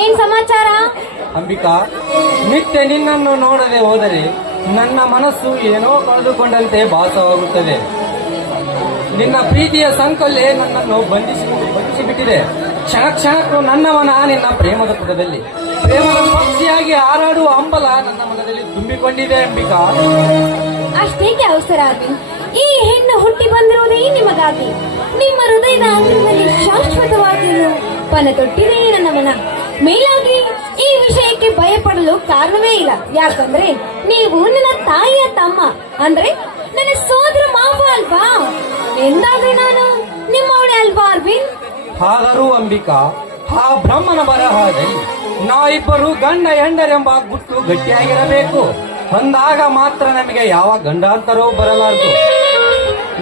ಏನ್ ಸಮಾಚಾರ? ಅಂಬಿಕಾ, ನಿತ್ಯ ನಿನ್ನನ್ನು ನೋಡದೆ ಹೋದರೆ ನನ್ನ ಮನಸ್ಸು ಏನೋ ಕಳೆದುಕೊಂಡಂತೆ ಭಾಸವಾಗುತ್ತದೆ. ನಿನ್ನ ಪ್ರೀತಿಯ ಸಂಕಲ್ಯ ನನ್ನನ್ನು ಬಂಧಿಸಿಬಿಟ್ಟಿದೆ. ಕ್ಷಣ ಕ್ಷಣಕ್ಕೂ ನನ್ನ ಮನ ನಿನ್ನ ಪ್ರೇಮದ ಪುಟದಲ್ಲಿ ಪ್ರೇಮದ ಪಕ್ಷಿಯಾಗಿ ಹಾರಾಡುವ ಹಂಬಲ ನನ್ನ ಮನದಲ್ಲಿ ತುಂಬಿಕೊಂಡಿದೆ. ಅಂಬಿಕಾ, ಅಷ್ಟೇಕೆ ಅವಸರ ಅರವಿಂದ್? ಈ ಹೆಣ್ಣು ಹುಟ್ಟಿ ಬಂದಿರುವುದೇ ನಿಮಗಾಗಿ. ನಿಮ್ಮ ಹೃದಯದ ಅಂಗದಲ್ಲಿ ಶಾಶ್ವತವಾಗಿಯೂ ಪನ ತೊಟ್ಟಿದೆ ನನ್ನ ಮನ. ಮೇಲಾಗಿ ಈ ವಿಷಯಕ್ಕೆ ಭಯಪಡಲು ಕಾರಣವೇ ಇಲ್ಲ. ಯಾಕಂದ್ರೆ ನೀವು ನನ್ನ ತಾಯಿಯ ತಮ್ಮ, ಅಂದ್ರೆ ನನ್ನ ಸೋದರ ಮಾವ ಅಲ್ವಾ? ಎಂದಾದ್ರೆ ನಾನು ನಿಮ್ಮವಳೆ ಅಲ್ವಾ ಅರವಿಂದ್? ಆದರೂ ಅಂಬಿಕಾ, ಆ ಬ್ರಹ್ಮನ ಬರಹದಲ್ಲಿ ನಾವಿಬ್ಬರು ಗಂಡ ಹೆಂಡರೆಂಬ ಗುಟ್ಟು ಗಟ್ಟಿಯಾಗಿರಬೇಕು. ಅಂದಾಗ ಮಾತ್ರ ನಮಗೆ ಯಾವ ಗಂಡಾಂತರವೂ ಬರಲಾರದು.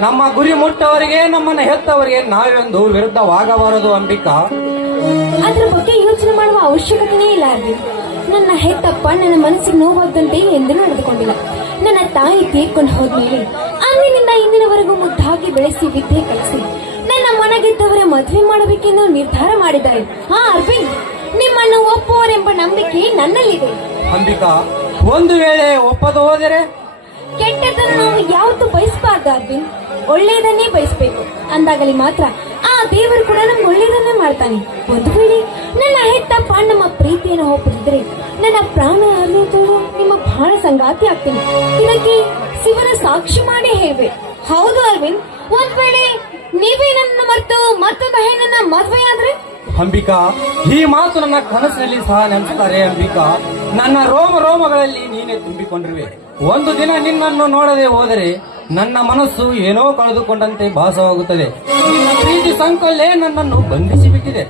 ನಮ್ಮ ಗುರಿ ಮುಟ್ಟವರಿಗೆ, ನಮ್ಮನ್ನ ಹೆತ್ತವರಿಗೆ ನಾವೊಂದು ವಿರುದ್ಧವಾಗಬಾರದು. ಅಂಬಿಕಾ, ಅದ್ರ ಬಗ್ಗೆ ಯೋಚನೆ ಮಾಡುವ ಅವಶ್ಯಕತೆನೇ ಇಲ್ಲ ಅರವಿಂದ್. ನನ್ನ ಹೆತ್ತಪ್ಪ ನನ್ನ ಮನಸ್ಸಿಗೆ ನೋವಾಗದಂತೆ ಎಂದು ನಡೆದುಕೊಂಡಿಲ್ಲ. ನನ್ನ ತಾಯಿ ತೀರ್ಕೊಂಡು ಹೋದ್ಮೇಲೆ ಅಂದಿನಿಂದ ಇಂದಿನವರೆಗೂ ಮುದ್ದಾಗಿ ಬೆಳೆಸಿ ವಿದ್ಯೆ ಕಲಿಸಿ ನನ್ನ ಮನಗೆದ್ದವರ ಮದುವೆ ಮಾಡಬೇಕೆಂದು ನಿರ್ಧಾರ ಮಾಡಿದ್ದಾರೆ. ಹಾ ಅರವಿಂದ್, ನಿಮ್ಮನ್ನು ಒಪ್ಪುವರೆಂಬ ನಂಬಿಕೆ ನನ್ನಲ್ಲಿದೆ. ಅಂಬಿಕಾ, ಒಂದು ವೇಳೆ ಒಪ್ಪದು ಹೋದರೆ? ಕೆಟ್ಟದನ್ನು ನಾವು ಯಾವತ್ತೂ ಬಯಸಬಾರ್ದು ಅರವಿಂದ್, ಒಳ್ಳೆಯದನ್ನೇ ಬಯಸಬೇಕು. ಅಂದಾಗಲಿ ಮಾತ್ರ ಆ ದೇವರು ಕೂಡ ನಮ್ಗೆ ಒಳ್ಳೆಯದನ್ನೇ ಮಾಡ್ತಾನೆ. ಒಂದು ವೇಳೆ ನನ್ನ ಹೆತ್ತಪ್ಪ ನಮ್ಮ ಪ್ರೀತಿಯನ್ನು ಒಪ್ಪಿದ್ರೆ ನನ್ನ ಪ್ರಾಣ ಅರಿತೋಡು ನಿಮ್ಮ ಬಹಳ ಸಂಗಾತಿ ಆಗ್ತೀನಿ. ಇದಕ್ಕೆ ಶಿವನ ಸಾಕ್ಷಿ ಮಾಡಿ ಹೇವೆ. ಹೌದು ಅರವಿಂದ್, ಒಂದ್ ವೇಳೆ ನೀವೇ ನನ್ನ ಮರೆತು ಮತ್ತೊಂದು ಹೆಣ್ಣನ್ನ ಮದುವೆ ಆದ್ರೆ? ಅಂಬಿಕಾ, ಈ ಮಾತು ನನ್ನ ಕನಸಿನಲ್ಲಿ ಸಹ ನೆನೆಸುತ್ತಾರೆ. ಅಂಬಿಕಾ, ನನ್ನ ರೋಮ ರೋಮಗಳಲ್ಲಿ ನೀನೇ ತುಂಬಿಕೊಂಡಿರುವೆ. ಒಂದು ದಿನ ನಿನ್ನನ್ನು ನೋಡದೆ ಹೋದರೆ ನನ್ನ ಮನಸ್ಸು ಏನೋ ಕಳೆದುಕೊಂಡಂತೆ ಭಾಸವಾಗುತ್ತದೆ. ನಿನ್ನ ಪ್ರೀತಿ ಸಂಕಲ್ಯ ನನ್ನನ್ನು ಬಂಧಿಸಿಬಿಟ್ಟಿದೆ.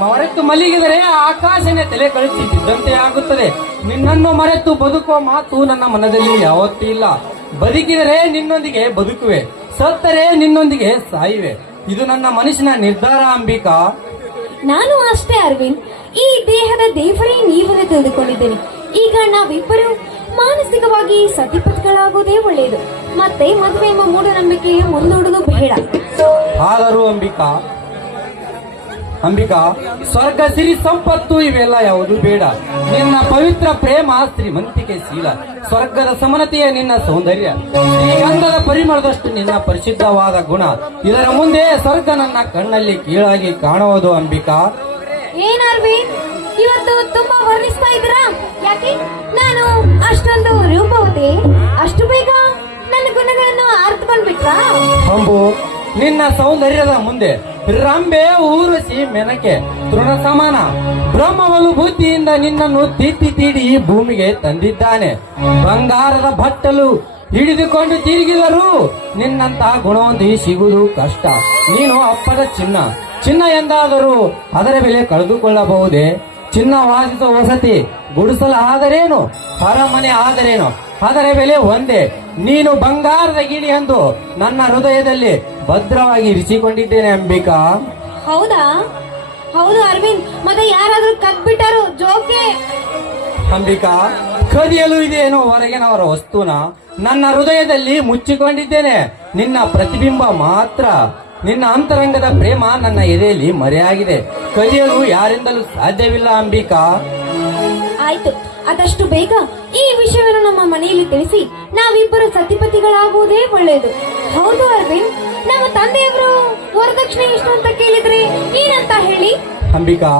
ಮರೆತು ಮಲಗಿದರೆ ಆಕಾಶನೇ ತಲೆ ಕಳಿಸಿ ಬಿದ್ದಂತೆ ಆಗುತ್ತದೆ. ನಿನ್ನನ್ನು ಮರೆತು ಬದುಕುವ ಮಾತು ನನ್ನ ಮನದಲ್ಲಿ ಯಾವತ್ತೂ ಇಲ್ಲ. ಬದುಕಿದರೆ ನಿನ್ನೊಂದಿಗೆ ಬದುಕುವೆ, ಸತ್ತರೆ ನಿನ್ನೊಂದಿಗೆ ಸಾಯುವೆ. ಇದು ನನ್ನ ಮನಸ್ಸಿನ ನಿರ್ಧಾರ. ಅಂಬಿಕಾ, ನಾನು ಅಷ್ಟೇ ಅರವಿಂದ್. ಈ ದೇಹದ ದೇವರೇ ನೀವೆಂದು ತಿಳಿದುಕೊಂಡಿದ್ದೇನೆ. ಈಗ ನಾವಿಬ್ಬರು ಮಾನಸಿಕವಾಗಿ ಸತಿಪತಿಗಳಾಗುವುದೇ ಒಳ್ಳೆಯದು. ಮತ್ತೆ ಮದುವೆ ಎಂಬ ಮೂಢನಂಬಿಕೆಯ ಮುಂದೂಡುವುದು ಬೇಡ. ಆದರೂ ಅಂಬಿಕಾ, ಸ್ವರ್ಗ ಸಿರಿ ಸಂಪತ್ತು ಇವೆಲ್ಲ ಯಾವುದು ಬೇಡ. ನಿನ್ನ ಪವಿತ್ರ ಪ್ರೇಮ, ಶ್ರೀಮಂತಿಕೆ, ಶೀಲ, ಸ್ವರ್ಗದ ಸಮನತೆಯ ನಿನ್ನ ಸೌಂದರ್ಯ, ಶ್ರೀಗಂಧದ ಪರಿಮಳದಷ್ಟು ನಿನ್ನ ಪರಿಶುದ್ಧವಾದ ಗುಣ, ಇದರ ಮುಂದೆ ಸ್ವರ್ಗ ನನ್ನ ಕಣ್ಣಲ್ಲಿ ಕೀಳಾಗಿ ಕಾಣುವುದು. ಅಂಬಿಕಾ, ಏನ್ ಅರವಿಂದ್, ಇವತ್ತು ತುಂಬಾ ವರ್ಣಿಸ್ತಾ ಇದ್ದೀರಾ? ಯಾಕೆ ನಾನು ಅಷ್ಟೊಂದು ರೂಪವತಿ? ಅಷ್ಟು ಬೇಗ ನನ್ನ ಗುಣಗಳನ್ನು ಅರ್ಥಕೊಂಡ್ಬಿಟ್ರಾ? ಅಂಬು, ನಿನ್ನ ಸೌಂದರ್ಯದ ಮುಂದೆ ರಂಬೆ, ಊರ್ವಶಿ, ಮೆನಕೆ, ತೃಣ ಸಮಾನ. ಬ್ರಹ್ಮವಲು ಬುದ್ಧಿಯಿಂದ ನಿನ್ನನ್ನು ತೀಡಿ ಈ ಭೂಮಿಗೆ ತಂದಿದ್ದಾನೆ. ಬಂಗಾರದ ಬಟ್ಟಲು ಹಿಡಿದುಕೊಂಡು ತಿರುಗಿದರೂ ನಿನ್ನಂತಹ ಗುಣವಂತಿ ಸಿಗುವುದು ಕಷ್ಟ. ನೀನು ಅಪ್ಪದ ಚಿನ್ನ ಎಂದಾದರೂ ಅದರ ಬೆಲೆ ಕಳೆದುಕೊಳ್ಳಬಹುದೇ? ಚಿನ್ನ ವಾಸಿಸುವ ವಸತಿ ಗುಡಿಸಲ ಆದರೇನು, ಅರಮನೆ ಆದರೇನು, ಅದರ ಬೆಲೆ ಒಂದೇ. ನೀನು ಬಂಗಾರದ ಗಿಣಿ ಎಂದು ನನ್ನ ಹೃದಯದಲ್ಲಿ ಭದ್ರವಾಗಿ ಇರಿಸಿಕೊಂಡಿದ್ದೇನೆ. ಅಂಬಿಕಾ, ಹೌದಾ? ಹೌದು ಅರವಿಂದ್, ಮತ್ತೆ ಯಾರಾದ್ರೂ ಕದ್ಬಿಟ್ಟರು ಜೋಕೆ? ಅಂಬಿಕಾ, ಕದಿಯಲು ಇದೇನೋ ಹೊರಗಿನವರ ವಸ್ತುನ ನನ್ನ ಹೃದಯದಲ್ಲಿ ಮುಚ್ಚಿಕೊಂಡಿದ್ದೇನೆ. ನಿನ್ನ ಪ್ರತಿಬಿಂಬ ಮಾತ್ರ. ನಿನ್ನ ಅಂತರಂಗದ ಪ್ರೇಮ ನನ್ನ ಎದೆಯಲ್ಲಿ ಮರೆಯಾಗಿದೆ. ಕದಿಯಲು ಯಾರಿಂದಲೂ ಸಾಧ್ಯವಿಲ್ಲ. ಅಂಬಿಕಾ, ಆಯ್ತು, ಆದಷ್ಟು ಬೇಗ ಈ ವಿಷಯವನ್ನು ನಮ್ಮ ಮನೆಯಲ್ಲಿ ತಿಳಿಸಿ ನಾವಿಬ್ಬರು ಸತಿಪತಿಗಳಾಗುವುದೇ ಒಳ್ಳೆಯದು. ಹೌದು ಅರವಿಂದ್, ನಮ್ಮ ತಂದೆಯವರು ವರದಕ್ಷಿಣೆ ಎಷ್ಟು ಅಂತ ಕೇಳಿದ್ರೆ ಏನಂತ ಹೇಳಿ? ಅಂಬಿಕಾ,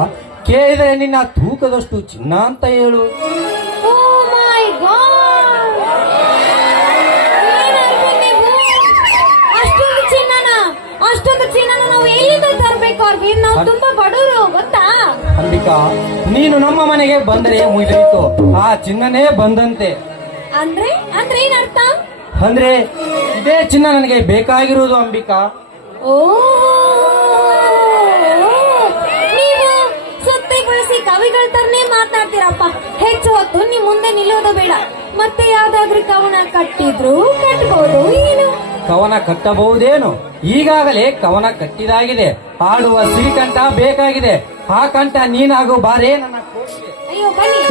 ಕೇಳಿದರೆ ನಿನ್ನ ತೂಕದಷ್ಟು ಚಿನ್ನ ಅಂತ ಹೇಳು. ಓ ಮೈ ಗಾಡ್, ಅಷ್ಟೊಂದು ಚಿನ್ನನ ನಾವು ಎಲ್ಲಿಂದ ತರಬೇಕು ಅರವಿಂದ್? ನಾವು ತುಂಬಾ ಬಡವರು ಗೊತ್ತಾ? ಅಂಬಿಕಾ, ನೀನು ನಮ್ಮ ಮನೆಗೆ ಬಂದರೆ ಮುಗಿದೋಯ್ತು, ಆ ಚಿನ್ನನೇ ಬಂದಂತೆ. ಅಂದ್ರೆ ಏನರ್ಥ? ಅಂದ್ರೆ ಇದೇ ಚಿನ್ನ ನನಗೆ ಬೇಕಾಗಿರುವುದು. ಅಂಬಿಕಾ, ಓ, ನೀವು ಸುತ್ತಿ ಬಳಸಿ ಕವಿಗಳ ತರನೇ ಮಾತನಾಡ್ತೀರಪ್ಪ. ಹೆಚ್ಚು ಹೊತ್ತು ನಿಮ್ ಮುಂದೆ ನಿಲ್ಲೋದು ಬೇಡ. ಮತ್ತೆ ಯಾವ್ದಾದ್ರೂ ಕವನ ಕಟ್ಟಿದ್ರು ಕಟ್ಟಬಹುದು. ಏನು ಕವನ ಕಟ್ಟಬಹುದೇನು? ಈಗಾಗಲೇ ಕವನ ಕಟ್ಟಿದಾಗಿದೆ. ಆಡುವ ಸಿರಿಕಂಠ ಬೇಕಾಗಿದೆ. ಆ ಕಂಠ ನೀನಾಗು ಬಾರೇ ನನ್ನ ಕೋಟಿಗೆ. ಅಯ್ಯೋ ಬನ್ನಿ.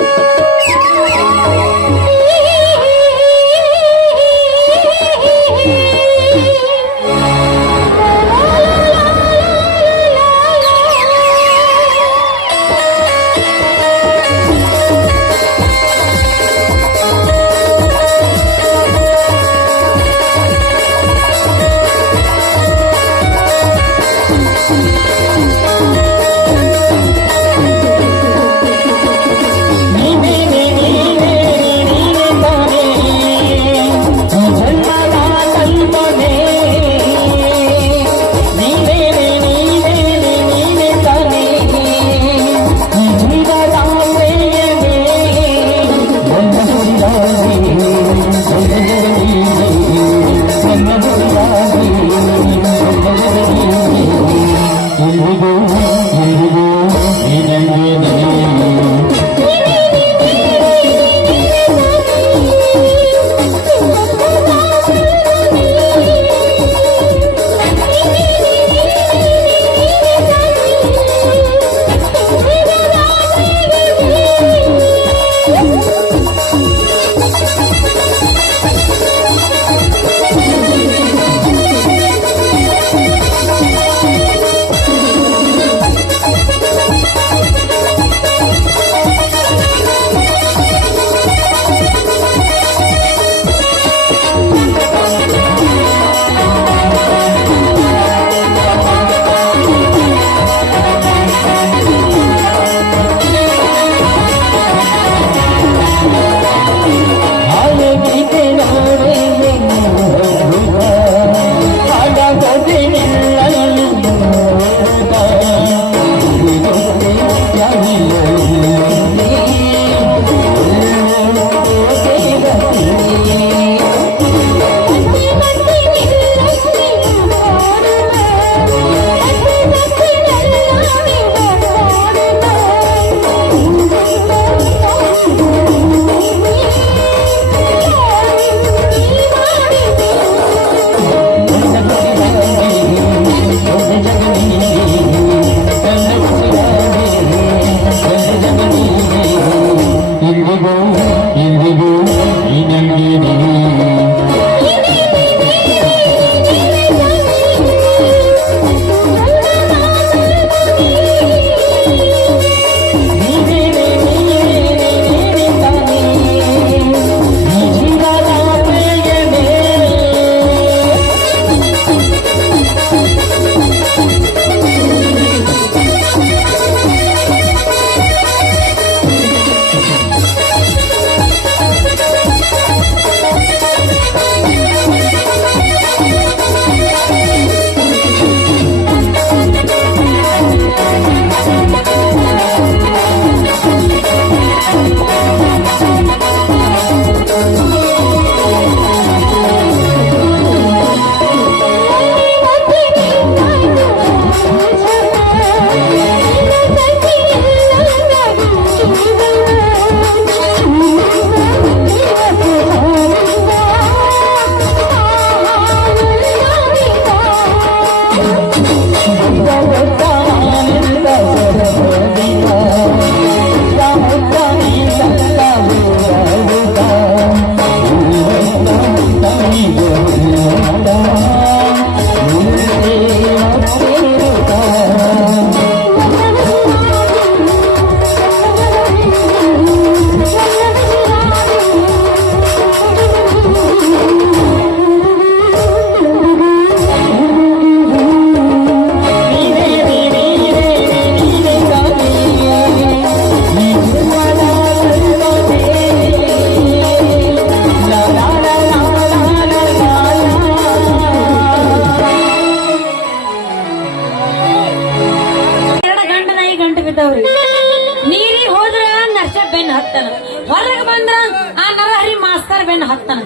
ಹಾಕ್ತಾನ.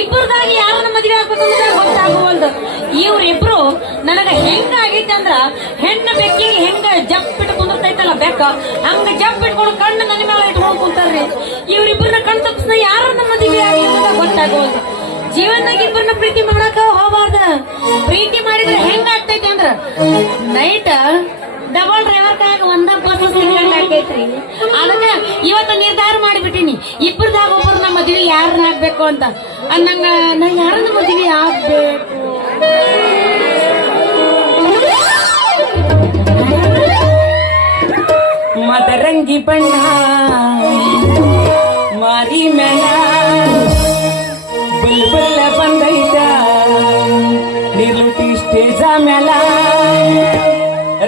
ಇಬ್ಬರದಾಗಿ ಯಾರನ್ನ ಮದುವೆ ಆಗ್ಬೇಕಂದ್ರೆ ಗೊತ್ತಾಗುವಲ್ದು. ಇವ್ರಿಬ್ರು ನನಗ ಹೆಂಗಾಗೈತೆ ಅಂದ್ರ ಹೆಣ್ಣು ಬೆಕ್ಕಿಗೆ ಹೆಂಗ ಜಪ್ ಇಟ್ಟು ಕುಂದಿರ್ತೈತಲ್ಲ ಬೆಕ್ಕ, ಹಂಗ ಜಪ್ ಇಟ್ಕೊಂಡು ಕಣ್ಣು ನನ್ನ ಮೇಲೆ ಇಟ್ಕೊಂಡು ಕುಂತಾರ್ರಿ. ಇವ್ರಿಬ್ರನ್ನ ಕಣ್ ತಪ್ಪಿಸ್ನ ಯಾರನ್ನ ಮದುವೆ ಆಗಿ ಗೊತ್ತಾಗುವಲ್ದು. ಜೀವನದಾಗ ಇಬ್ಬರನ್ನ ಪ್ರೀತಿ ಮಾಡಕ ಹೋಗಬಾರ್ದ. ಪ್ರೀತಿ ಮಾಡಿದ್ರೆ ಹೆಂಗ ಆಗ್ತೈತಿ ಅಂದ್ರ ನೈಟ್ ಡಬಲ್ ಡ್ರೈವರ್ ಕಾಯಾಗ ಒಂದ ಬಸ್ ಸಿಕ್ಕೈತ್ರಿ. ಅದಕ್ಕ ಇವತ್ತ ನಿರ್ಧಾರ ಮಾಡಿಬಿಟ್ಟಿನಿ, ಇಬ್ಬರದಾಗ ಒಬ್ಬರನ್ನ ಮದ್ವಿ ಯಾರನ್ನ ಆಗ್ಬೇಕು ಅಂತ. ನಂಗ ನಾ ಯಾರನ್ನ ಮದ್ವಿ ಆಗ್ಬೇಕು? ಮದರಂಗಿ ಬಣ್ಣ ಮಾರಿ ಮ್ಯಾಲ ಬುಲ್ಬುಲ್ಲ ಬಂದೈತ ನಿಲುಟಿ ಸ್ಟೇಜ ಮ್ಯಾಲ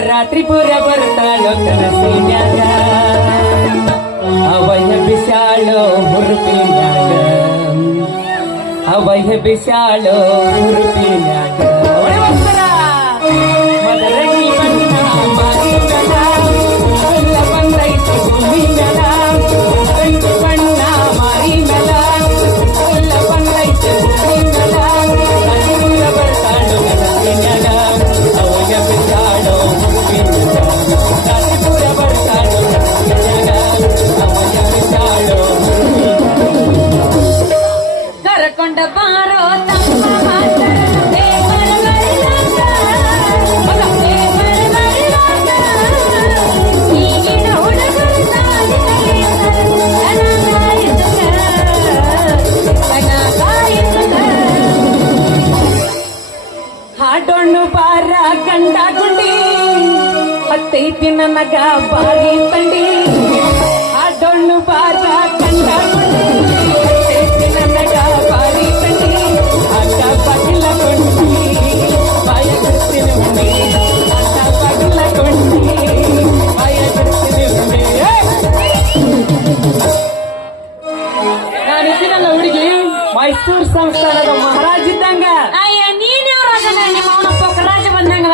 ರಾತ್ರಿ ಪೂರ ಬರ್ತಾಳೋ ಕನಸಿನ್ಯಾಗ ಅವಯ ಬಿಸಾಳೋ ಹುರುಪಿನ್ಯಾಗ ಅವಯ ಬಿಸಾಳೋ ಹುರುಪಿನ್ಯಾಗ ಮದರಂಗಿ ಬಣ್ಣ ಮಾರಿ ಮ್ಯಾಲ ಬುಲ್ಬುಲ್ಲ ಬಂದೈತ ಭೂಮಿ ಮ್ಯಾಲ ಮದರಂಗಿ ಬಣ್ಣ ಮಾರಿ ಮ್ಯಾಲ ಬುಲ್ಬುಲ್ಲ ಬಂದೈತ ಭೂಮಿ ಮ್ಯಾಲ ರಾತ್ರಿ ಪೂರ ಬರ್ತಾಳೋ ಕನಸಿನ್ಯಾಗ ಅವಯ ಬಿಸಾಳೋ ಕರ್ಕೊಂಡ ಬಾರೋ ತಮ್ಮ ಮಾತರ ದೇವರ ಮರಿಲಾಗ, ದೇವರ ಮರಿಲಾಗ. ಈಗಿನ ಹುಡುಗರು ಹಾಡೊಣ್ಣು ಬಾರ ಗಂಡ ಗುಂಡಿ ಹತ್ತೈತಿ ನನಗ ಬಾರಿ ತಂಡಿ. ಹಾಡೊಣ್ಣು ಬಾರ ಗಂಡ ಗುಂಡಿ ಹತ್ತೈತಿ ನನಗ ಬಾರಿ ತಂಡಿ. ಆಟ ಬಾಗಿಲ ಕೊಂಡಿ ಬಾಯ ಬಿಡ್ತೀನಿ ಹುಂಡಿ, ಆಟ ಬಾಗಿಲ ಕೊಂಡಿ ಬಾಯ ಬಿಡ್ತೀನಿ ಹುಂಡಿ. ನಾನಿದ್ದೀನಲ್ಲ ಹುಡುಗಿ ಮೈಸೂರು ಸಂಸ್ಥಾನದ ಮಹಾರಾಜ್ ಇದ್ದಂಗ. ಅಯ್ಯ ನೀನ್ ಯಾವ ರಾಜನ? ನಿಮ್ಮ ಅವನಪ್ಪ ರಾಜ ಬಂದಂಗ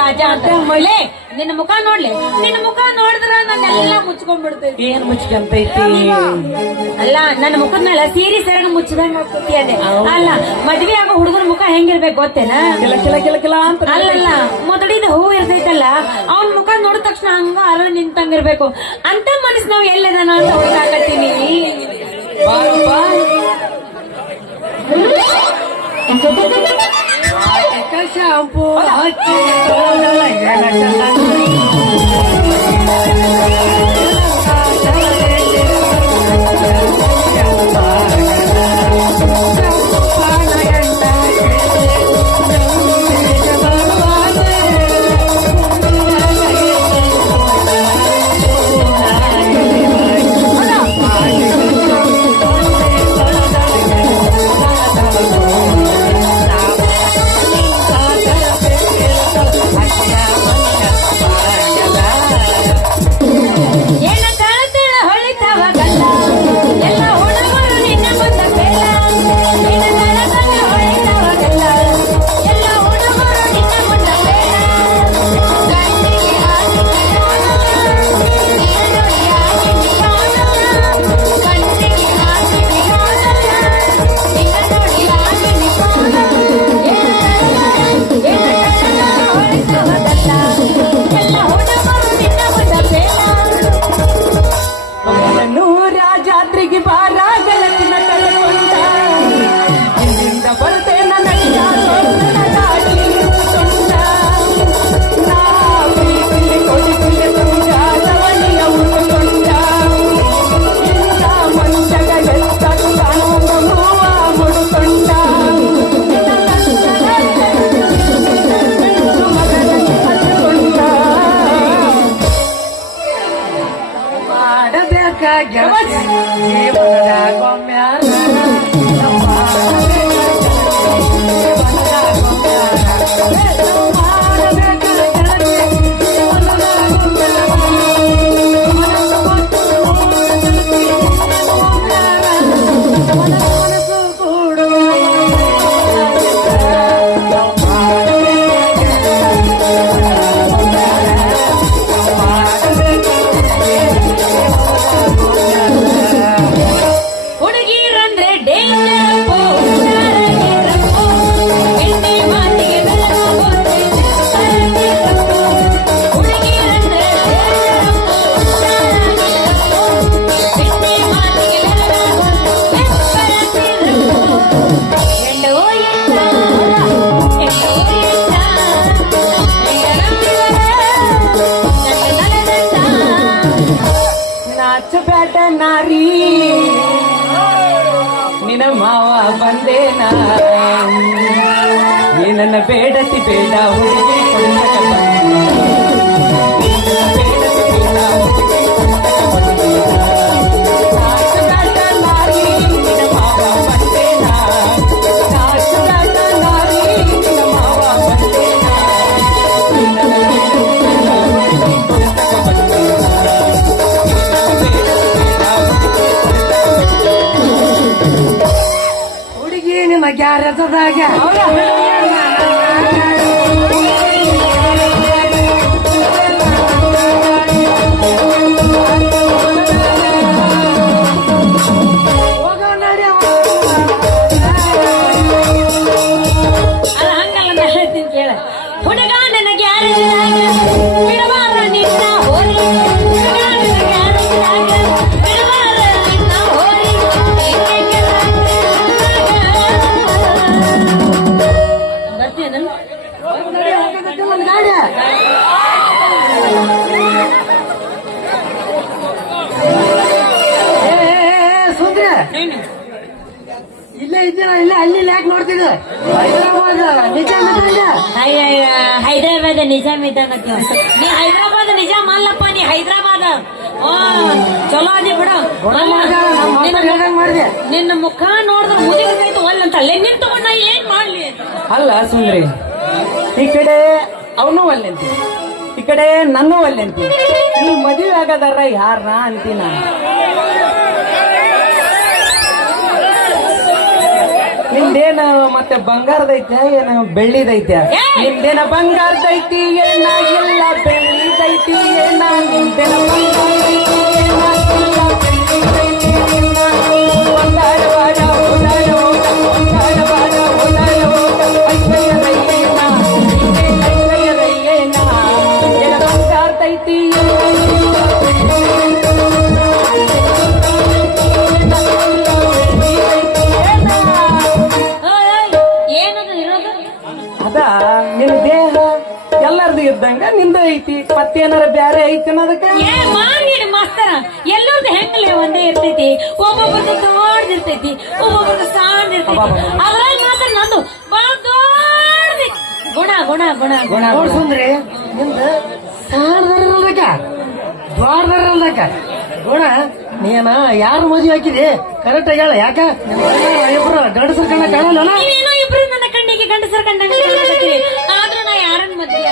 ರಾಜ ಅಂತ ಮಳೆ. ನಿನ್ನ ಮುಖ ನೋಡ್ಲಿ, ನಿನ್ನ ಮುಖ ನೋಡಿದ್ರ ನನ್ನೆಲ್ಲ ಮುಚ್ಕೊಂಡ್ಬಿಡ್ತೈತಿ. ಏನ್ ಮುಚ್ಕಂತೈತಿ? ಅಲ್ಲ ನನ್ನ ಮುಖದ ಮೇಲೆ ಸೀರೆ ಸೆರಗ ಮುಚ್ಚಿದಂಗ ಆಗ್ತೈತಿ ಅದೇ. ಅಲ್ಲ ಮದ್ವೆ ಆಗೋ ಹುಡುಗನ ಮುಖ ಹೆಂಗಿರ್ಬೇಕು ಗೊತ್ತೇನ? ಕಿಲ ಕಿಲ ಕಿಲ ಕಿಲ ಅಂತ. ಅಲ್ಲಲ್ಲ ಮೊದಲಿದ ಹೂ ಇರ್ತೈತಲ್ಲ ಅವನ್ ಮುಖ ನೋಡಿದ ತಕ್ಷಣ ಹಂಗ ಅಲ್ಲ ನಿಂತಂಗಿರ್ಬೇಕು. ಅಂತ ಮನಸ್ ನಾವ್ ಎಲ್ಲದನ ಅಂತ ಹುಡುಕಾಕತ್ತೀನಿ. ಬಾರಪ್ಪ ಶಾಂಪು ಹಚ್ಚಿ ನಾರಿ ನಿನ್ನ ಮಾವ ಬಂದೇನ ನೀ ನನ್ನ ಬೇಡತಿ ಬೇಡ ಹುಡುಗಿ ಕೊಡಿಸಕ ಹುಡುಗಿ ನಿಮ್ಮ ಗ್ಯಾರದಾಗ ಅಲ್ಲ ಹಂಗಲ್ಲ ನಾ ಹೇಳ್ತೀನಿ ಕೇಳ ಹುಡುಗ ನನಗೆ ಬಿಡಬಾರ ನಿನ್ನ ಹೋರಿ ಹುಡುಗ ನನಗೆ ಬಿಡಬಾರ ನಿನ್ನ ಹೋರಿ ಬರ್ತೀನ ಗಾಡಿ ಸುಂದ್ರ ಇಲ್ಲೇ ಇದ್ದೀನ ಇಲ್ಲ ಅಲ್ಲಿ ಯಾಕೆ ನೋಡ್ತಿದ್ದೆ ಹೈದರಾಬಾದ್ ನಿಜ ಅಯ್ಯ ಹೈದರಾಬಾದ್ ನಿಜಾಮ್ ಇದ್ದಂಗ ನೀ ಹೈದರಾಬಾದ್ ನಿಜಾಮ್ ಅಲ್ಲಪ್ಪ ನೀ ಹೈದರಾಬಾದ್ ಚಲೋ ಅದಿ ಬಿಡು ಮಾಡಿದೆ ನಿನ್ನ ಮುಖ ನೋಡಿದ್ರೆ ಮುದಿಗಾಯ್ತು ಒಲ್ಲ ಅಂತ ಅಲ್ಲೇ ನಿನ್ ತಗೊಂಡ ನಾ ಏನ್ ಮಾಡ್ಲಿ ಅಲ್ಲ ಸುಂದ್ರಿ ಈ ಕಡೆ ಅವನು ಅಲ್ಲೆಂತಿ ಈ ಕಡೆ ನನ್ನೂ ಅಲ್ಲೆಂತಿ ನೀ ಮದುವೆ ಆಗದಾರ ಯಾರನ್ನ ಅಂತಿ ನಾನು ನಿಮ್ದೇನ ಮತ್ತೆ ಬಂಗಾರದೈತೆ ಏನ ಬೆಳ್ಳಿದೈತೆ ನಿಮ್ದೇನ ಬಂಗಾರದೈತಿ ಏನ ಇಲ್ಲ ಬೆಳ್ಳಿದೈತಿ ಏನ ನಿಮ್ದೇನ ಬಂಗಾರದೈತಿ ಏನ ಇಲ್ಲ ಬೆಳ್ಳಿದೈತಿ ಏನ ಒಂದಾಡವಾಡ ಓಡಾಡ ಹೋಗ ಒಂದಾಡವಾಡ ಓಡಾಡ ಹೋಗ ಐಶ್ವರ್ಯ ರೈಯೇನ ಐಶ್ವರ್ಯ ರೈಯೇನ ಏನ ಬಂಗಾರದೈತಿ ಏನದು ಇರೋದು ಅದ ನಿನ್ ದೇಹ ಎಲ್ಲಾರ್ದು ಇದ್ದಂಗ ನಿಂದ ಐತಿ ಮತ್ತೇನಾರ ಬ್ಯಾರೆ ಐತಿ ಅನ್ನೋದಕ್ಕ ಏ ಮಾಡಿ ಮಾಸ್ತರ ಎಲ್ಲರದ್ದು ಹೆಂಗಲೇ ಒಂದೇ ಇರ್ತೈತಿ ಒಬ್ಬೊಬ್ಬರದ್ದು ದೊಡ್ಡದಿರ್ತೈತಿ ಒಬ್ಬೊಬ್ಬರದ್ದು ಸಣ್ಣ ಇರ್ತೈತಿ ಅದ್ರಾಗ ಮಾತ್ರ ನಂದು ಬಹಳ ದೊಡ್ಡದಿ ಗುಣ ಗುಣ ಗುಣ ಗುಣ ನೋಡ್ ಸುಂದ್ರಿ ನಿಂದ ಸಾರದಕ್ಕ ದ್ವಾರದಕ್ಕ ಗುಣ ನೀನ ಯಾರು ಮದುವೆ ಹಾಕಿದಿ ಕರೆಕ್ಟ್ ಆಗಿ ಹೇಳ ಯಾಕ ಇಬ್ರು ಗಂಡಸರ ಕಣ್ಣ ಕಾಣಲ್ಲ ನೀವೇನೋ ಇಬ್ರು ನನ್ನ ಕಣ್ಣಿಗೆ ಗಂಡಸರ ಕಂಡಂಗ ಕಾಣಕತ್ತೀರಿ. ಆದ್ರೂ ನಾ ಯಾರನ್ನ ಮದ್ವೆ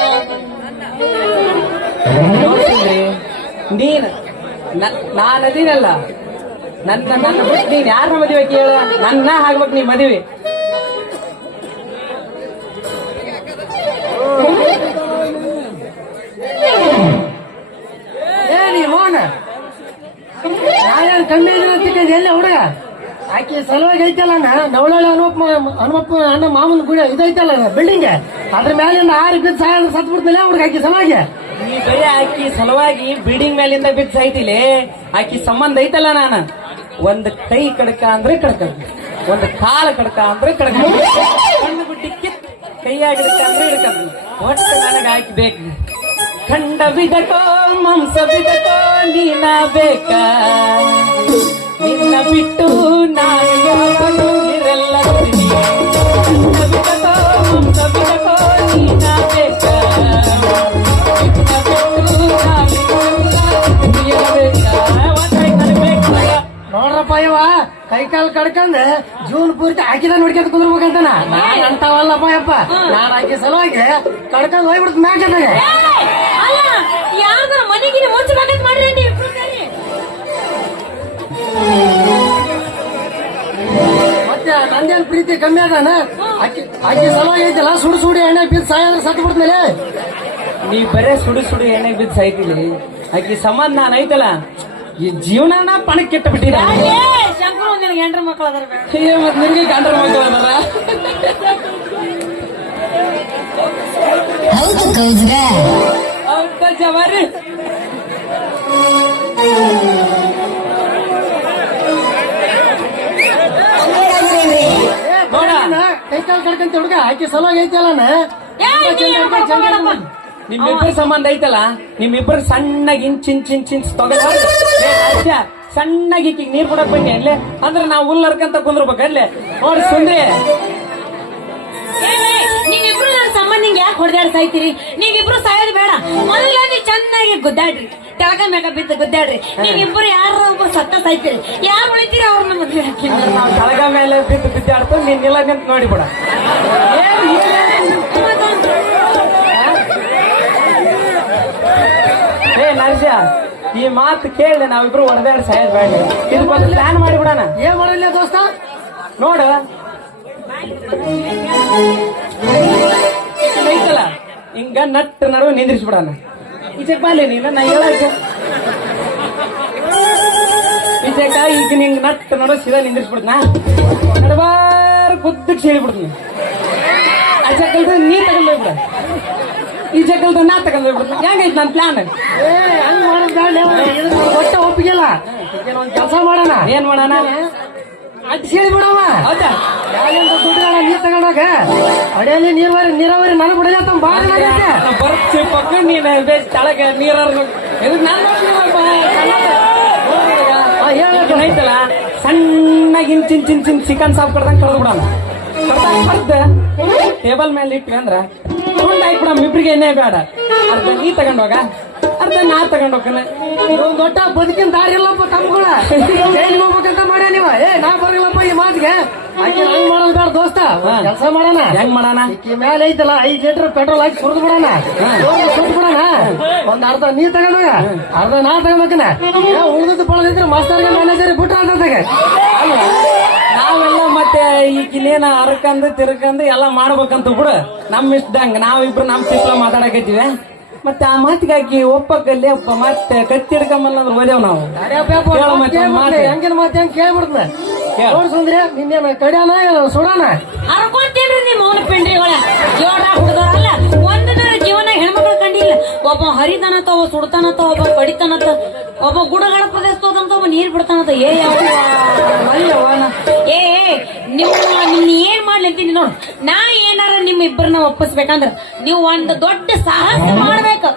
ನೋಡ್ತಿದ್ರಿ ನೀನ್ ನಾನ್ ಅದೀನಲ್ಲ ನನ್ನ ಬಿಟ್ಟು ನೀನ್ ಯಾರನ್ನ ಮದುವೆ ಕೇಳ ನನ್ನ ಆಗ್ಬೇಕು ನೀ ಮದುವೆ ಏ ನೀ ಮೋನ ನಾನೇನ್ ಕಮ್ಮಿ ಇದ್ರೆ ಎಲ್ಲಿ ಹುಡುಗ ಆಕೆ ಸಲುವಾಗಿ ಐತಲ್ಲ ನವಳಳ್ಳಿ ಹನುಮಪ್ಪ ಅಣ್ಣ ಮಾಮನ ಗುಡಿ ಇದೈತಲ್ಲ ಬಿಲ್ಡಿಂಗ್ ಅದ್ರ ಮೇಲಿಂದ 6 ಬಿದ್ದು ಸಾಯ ಸತ್ ಬಿಡ್ತಿಲ್ಲ ಹುಡುಗ ಆಕೆ ಸಲುವಾಗಿ ನೀ ಬರೀ ಆಕಿ ಸಲುವಾಗಿ ಬಿಲ್ಡಿಂಗ್ ಮೇಲಿಂದ ಬಿದ್ದು ಸಾಯ್ತಿಲಿ ಆಕಿ ಸಂಬಂಧ ಐತಲ್ಲ ನಾನು ಒಂದ್ ಕೈ ಕಡಕ ಅಂದ್ರೆ ಕಡಕ ಒಂದ್ ಕಾಲ ಕಡಕ ಅಂದ್ರೆ ಕಡಕ ಕಣ್ಣು ಗುಡ್ಡಿ ಕಿತ್ ಕೈಯಾಗಿಡಕ ಅಂದ್ರೆ ಹಿಡ್ಕ ಒಟ್ಟು ನನಗ ಆಕಿ ಬೇಕು ಖಂಡ ಬಿದಕೋ ಮಾಂಸ ಬಿದಕೋ ನೀನ ಬೇಕ ನಿನ್ನ ಬಿಟ್ಟು ನಾನು ಯಾವಾಗೂ ಇರಲ್ಲ ಖಂಡ ಬಿದಕೋ ಮಾಂಸ ಬಿದಕೋ ನೀನ ಬೇಕ ನೋಡ್ರಪ್ಪ ಇವ ಕೈ ಕಾಲು ಕಡ್ಕಂದ್ ಜೂನ್ ಪೂರ್ತಿ ಹಾಕಿದ ನೋಡ್ಕೊಂತ ಕುಂದ್ರಬೇಕಂತಾನ ನಾನ್ ಅಂತವಲ್ಲಪ್ಪ ಯಪ್ಪ ನಾನ್ ಆಕಿ ಸಲುವಾಗಿ ಕಡ್ಕೊಂಡ್ ಹೋಗ್ಬಿಡ್ತ ಮ್ಯಾಕಂತಾನೆ ಅಲ್ಲ ಯಾವ್ದಾರ ಮನೆಗಿನ ಮುಚ್ಚಬೇಕಂತ ಮಾಡ್ರಿ ನೀವು ಮತ್ತೆ ನಂದೇನ್ ಪ್ರೀತಿ ಕಮ್ಮಿ ಅದಾನ ಆಕಿ ಸಲುವಾಗಿ ಐತಲ್ಲ ಸುಡು ಸುಡಿ ಎಣ್ಣೆ ಬಿದ್ದು ಸಾಯಂದ್ರೆ ಸತ್ ಬಿಡ್ತಮೇಲೆ ನೀ ಬರೇ ಸುಡು ಸುಡು ಎಣ್ಣೆ ಬಿದ್ದು ಸಾಯ್ತಿಲಿ ಆಕಿ ಸಂಬಂಧ ನಾನು ಐತಲ್ಲ ಈ ಜೀವನನ ಪಣಕ್ಕೆ ಕೆಟ್ಟ ಬಿಟ್ಟಿದ ಶಂಕರು ನಿನಗೆ ಹೆಂಡ್ರ ಮಕ್ಕಳು ಅದಾರ ಮತ್ ನಿನ್ಗೆ ಗಂಡರ ಮಕ್ಕಳು ಅದಾರ ಹೌದು ಕೌಜ್ಗ ಹೌದಾ ಜವಾರಿ ನೋಡ ಕೈ ಕಾಲು ಕಡ್ಕಂತ ಹುಡುಗ ಆಕಿ ಸಲುವಾಗಿ ಐತಲ್ಲ ನಿಮ್ಮಿಬ್ಬರ ಸಂಬಂಧ ಐತಲ್ಲ ನಿಮ್ಮಿಬ್ಬರು ಸಣ್ಣಗೆ ಇಂಚ್ ತಗೊಂಡ್ ಸಣ್ಣಗೆ ಈಕಿಗೆ ನೀರ್ ಕೊಡಕ್ ಬನ್ನಿ ಅಲ್ಲೇ ಅಂದ್ರೆ ನಾವು ಹುಲ್ಲರ್ಕಂತ ಕುಂದ್ರಬೇಕು ಅಲ್ಲೇ ನೋಡಿ ಸುಂದ್ರಿ ನೀವಿಬ್ರು ನನ್ನ ಸಂಬಂಧ ನಿಂಗೆ ಯಾಕೆ ಹೊಡೆದಾಡ್ ಸಾಯ್ತೀರಿ ನೀವಿಬ್ರು ಸಾಯೋದು ಬೇಡ ಮೊದಲ ನೀವು ಚೆನ್ನಾಗಿ ಗುದ್ದಾಡ್ರಿ ತೆಳಗ ಮೇಗ ಬಿದ್ದು ಗುದ್ದಾಡ್ರಿ ನೀವಿಬ್ರು ಯಾರು ಒಬ್ಬ ಸತ್ತ ಸಾಯ್ತೀರಿ ಯಾರು ಉಳಿತೀರಿ ಅವ್ರನ್ನ ಮದ್ವೆ ಹಾಕಿ ನಾವು ತಳಗ ಮೇಲೆ ಬಿದ್ದು ಬಿದ್ದಾಡ್ತು ನೀನ್ ಇಲ್ಲ ನಿಂತ ನೋಡಿಬಿಡ ಏ ನರ್ಸ್ಯ ಈ ಮಾತು ಕೇಳಿ ನಾವಿಬ್ರು ಹೊಡೆದಾಡಿ ಸಾಯೋದು ಬೇಡ ಇದಕ್ಕೊಂದು ಪ್ಲಾನ್ ಮಾಡಿಬಿಡೋಣ ಏನ್ ಮಾಡಲ್ಲ ದೋಸ್ತ ನೋಡ ಐತಲ್ಲ ಹಿಂಗ ನಟ್ ನಡುವೆ ನಿಂದ್ರಿಸ್ಬಿಡಣ ಈಚೆಕ್ ಬಾಲಿ ನೀನು ನಾ ಹೇಳಕ್ಕೆ ಈಚೆಕ ಈಗ ನಿಂಗ್ ನಟ್ ನಡುವೆ ಸೀದಾ ನಿಂದ್ರಿಸ್ಬಿಡ್ತನ ನಡಬಾರ ಗುದ್ದಕ್ಕೆ ಸೇರಿಬಿಡ್ತೀನಿ ಆಚೆಕಲ್ದು ನೀ ತಗೊಂಡೋಗ್ಬಿಡ ಈಚೆಕಲ್ದು ನಾ ತಗೊಂಡೋಗ್ಬಿಡ್ತೀನಿ ಹೆಂಗೈತಿ ನನ್ನ ಪ್ಲಾನ್ ಏ ಹಂಗ್ ಮಾಡೋದ್ ಬೇಡ ಇದನ್ನ ಒಟ್ಟ ಒಪ್ಪಿಗೆಲ್ಲ ಒಂದ್ ಕೆಲಸ ಮಾಡೋಣ ಏನ್ ಮಾಡೋಣ ಅಡ್ಡಿ ಸೇಳಿ ಬಿಡವ ಹೌದಾ ಯಾವ್ದಂತ ದುಡ್ಡುಗಳ ನೀರ್ ತಗೊಂಡೋಗ ಅಡಿಯಲ್ಲಿ ನೀರಾವರಿ ನನಗ್ ಬಿಡಲ್ಲ ಅಂತ ಬಾಳ ಬರ್ತಿ ಪಕ್ಕ ನೀನು ಬೇಸ್ ತಳಗ ನೀರಾರ ಇದಕ್ ನಾನು ಐತಲ್ಲ ಸಣ್ಣಗೆ ಚಿನ್ ಚಿಕನ್ ಸಾಪ್ ಕಡ್ದಂಗ್ ಕಡ್ದು ಬಿಡೋಣ ಕಡ್ದ ಟೇಬಲ್ ಮೇಲೆ ಇಟ್ವಿ ಅಂದ್ರ ತಗೊಂಡ್ ಹಾಕ್ಬಿಡಮ್ ಇಬ್ರಿಗೆ ಎಣ್ಣೆ ಬೇಡ ಅರ್ಧ ನೀ ತಗೊಂಡೋಗ ಅರ್ಧ ನಾ ತಗೊಂಡೋಗ್ತಾನೆ ಒಂದ್ ದೊಡ್ಡ ಬದುಕಿನ ದಾರಿ ಇಲ್ಲಪ್ಪ ತಮ್ಗಳ ಜೈಲಿಗೆ ಹೋಗ್ಬೇಕಂತ ಮಾಡ್ಯ ನೀವ ಏ ನಾ ಬರಲ್ಲಪ್ಪ ಈ ಮಾತಿಗೆ ಆಕೆ ಹಂಗ್ ಮಾಡೋದ್ ಬೇಡ ದೋಸ್ತ ಕೆಲಸ ಮಾಡೋಣ ಹೆಂಗ್ ಮಾಡೋಣ ಈಕಿ ಮೇಲೆ ಐತಲ್ಲ 5 ಲೀಟರ್ ಪೆಟ್ರೋಲ್ ಹಾಕಿ ಸುರಿದ್ ಬಿಡೋಣ ಸುರಿದ್ ಬಿಡೋಣ ಒಂದ್ ಅರ್ಧ ನೀ ತಗೊಂಡೋಗ ಅರ್ಧ ನಾ ತಗೊಂಡೋಗನ ಉಳಿದದ್ದು ಬಳದಿದ್ರೆ ಮಾಸ್ತರ್ಗೆ ಮ್ಯಾನೇಜರ್ ಬಿಟ್ರ ಅದಾಗೆ ಅಲ್ಲ ನಾವೆಲ್ಲ ಮತ್ತೆ ಈಗಿನೇನ ಅರ್ಕಂದು ತಿರ್ಕಂದು ಎಲ್ಲ ಮಾಡ್ಬೇಕಂತ ಬಿಡು ನಮ್ ಇಷ್ಟದಂಗ ನಾವಿಬ್ರು ನಮ್ ತಿಪ್ಲ ಮಾತಾಡಕತ್ತೀವಿ ಮತ್ತೆ ಆ ಮಾತಿಗಾಗಿ ಒಪ್ಪಕ್ಕಲ್ಲಿ ಒಪ್ಪ ಮತ್ತೆ ಕತ್ತಿ ಹಿಡ್ಕೊಂಬಲ್ಲ ಅಂದ್ರೆ ಓದೇವ್ ನಾವು ಹೇಳು ಮತ್ತೆ ಒಂದ್ ಮಾತು. ಹೆಂಗಿನ ಮಾತು ಹೆಂಗ್ ಕೇಳ್ಬಿಡ್ತನ ಕೇಳು. ನೋಡ್ ಸುಂದ್ರಿ ನಿನ್ನೇನ ಕಡಿಯಾನ ಸುಡಾನ ಅರ್ಕೊಂತೇನ್ರಿ ನಿಮ್ಮ ಅವನ ಪಿಂಡ್ರಿಗಳ ಜೋಡ ಹುಡುಗರಲ್ಲ ಒಂದು ನನ್ನ ಜೀವನ ಹೆಣ್ಮಕ್ಳು ಕಂಡಿಲ್ಲ ಒಬ್ಬ ಹರಿತಾನತ್ತ ಒಬ್ಬ ಸುಡ್ತಾನತ್ತ ಒಬ್ಬ ಕಡಿತಾನತ್ತ ಒಬ್ಬ ಗುಡಗಳ ಪ್ರದೇಶದಂತ ಒಬ್ಬ ನೀರ್ ಬಿಡ್ತಾನತ್ತ ಏ ಏ ನಿಮ್ನ ಏನ್ ಮಾಡ್ಲಿ ಅಂತೀನಿ ನೋಡು ನಾ ಏನಾರ ನಿಮ್ ಇಬ್ಬರನ್ನ ಒಪ್ಪಿಸ್ಬೇಕಂದ್ರ ನೀವು ಒಂದ್ ದೊಡ್ಡ ಸಾಹಸ ಮಾಡ್ಬೇಕು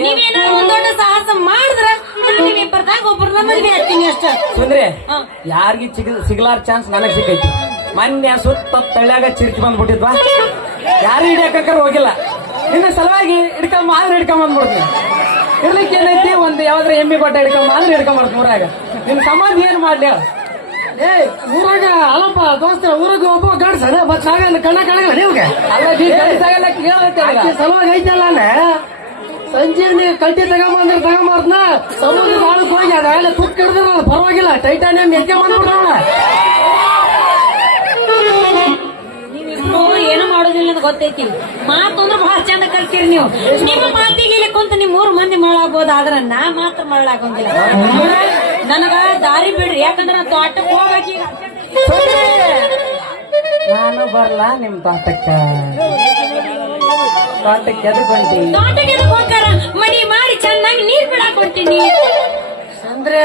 ನೀವೇನಾರ ಒಂದ್ ದೊಡ್ಡ ಸಾಹಸ ಮಾಡಿದ್ರ ನಾನು ನಿಮ್ಮಿಬ್ಬರದಾಗ ಒಬ್ಬರನ್ನ ಮದ್ವೆ ಆಗ್ತೀನಿ ಅಷ್ಟ ಸುಂದ್ರಿ ಯಾರಿಗಿ ಸಿಗ್ಲಾರ ಚಾನ್ಸ್ ನನಗ್ ಸಿಕ್ಕೈತಿ ಮೊನ್ನೆ ಸುತ್ತ ತಳ್ಯಾಗ ಚಿರ್ಕಿ ಬಂದ್ಬಿಟ್ಟಿದ್ವಾ ಯಾರು ಹಿಡಿಯಕ್ಕ ಹೋಗಿಲ್ಲ ನಿನ್ನ ಸಲುವಾಗಿ ಹಿಡ್ಕೊಂಡ್ ಬಂದ್ಬಿಡ್ತೀನಿ ಇರ್ಲಿಕ್ಕೆ ಏನೈತಿ ಒಂದ್ ಯಾವ್ದಾರ ಎಮ್ಮಿ ಬಟ್ಟೆ ಹಿಡ್ಕೊಂಡ್ ಊರಾಗ ನಿನ್ ಸಂಬಂಧ ಏನ್ ಮಾಡ್ಲಿ ಹೇಳು? ಏ ಊರಾಗ ಅಲ್ಲಪ್ಪ ದೋಸ್ತ ಊರಾಗ ಒಬ್ಬ ಗಂಡಸ ಮತ್ ನಾವೇ ಕಣ್ಣ ಕಾಣಲ್ಲ ನೀವ್ಗೆ ಅಲ್ಲ ಆಕಿ ಸಲುವಾಗಿ ಐತಲ್ಲ ಸಂಜೆ ನೀವು ಕಟ್ಟಿ ತಗೊಂಬರ್ನ ಸಮುದ್ರ ಬಾಳಕ್ ಹೋಗಿ ಅದಾಗಲೇ ತುಕ್ ಹಿಡಿದ್ರ ಪರವಾಗಿಲ್ಲ ಟೈಟಾನಿಯಂ ಎಕ್ಕೆ ಬಂದ್ಬಿಡೋಣ ನೀವಿಬ್ರು ಏನು ಮಾಡೋದಿಲ್ಲ ಅಂತ ಗೊತ್ತೈತಿ ಮಾತು ಅಂದ್ರೆ ಬಹಳ ಚಂದ ಕಲ್ತೀರಿ ನೀವು ನಿಮ್ಮ ಮಾತಿಗೆ ಇಲ್ಲಿ ಕುಂತ ನಿಮ್ 3 ಮಂದಿ ಮರಳಾಗ್ಬೋದು ಆದ್ರ ನಾ ಮಾತ್ರ ಮರಳಾಗೋಂಗಿಲ್ಲ ನನಗ ದಾರಿ ಬಿಡ್ರಿ ಯಾಕಂದ್ರೆ ನಾ ತೋಟಕ್ಕೆ ಹೋಗ್ಬೇಕು ನಾನು ಬರ್ಲಾ ನಿಮ್ ತೋಟಕ್ಕೆ ಎದಕ್ ಹೊಂಟಿ ತೋಟಕ್ಕೆ ಎದಕ್ ಹೋಗ್ತಾರ ಮಡಿ ಮಾಡಿ ಚೆನ್ನಾಗಿ ನೀರ್ ಬಿಡಾಕ್ ಹೊಂಟೀನಿ ಅಂದ್ರೆ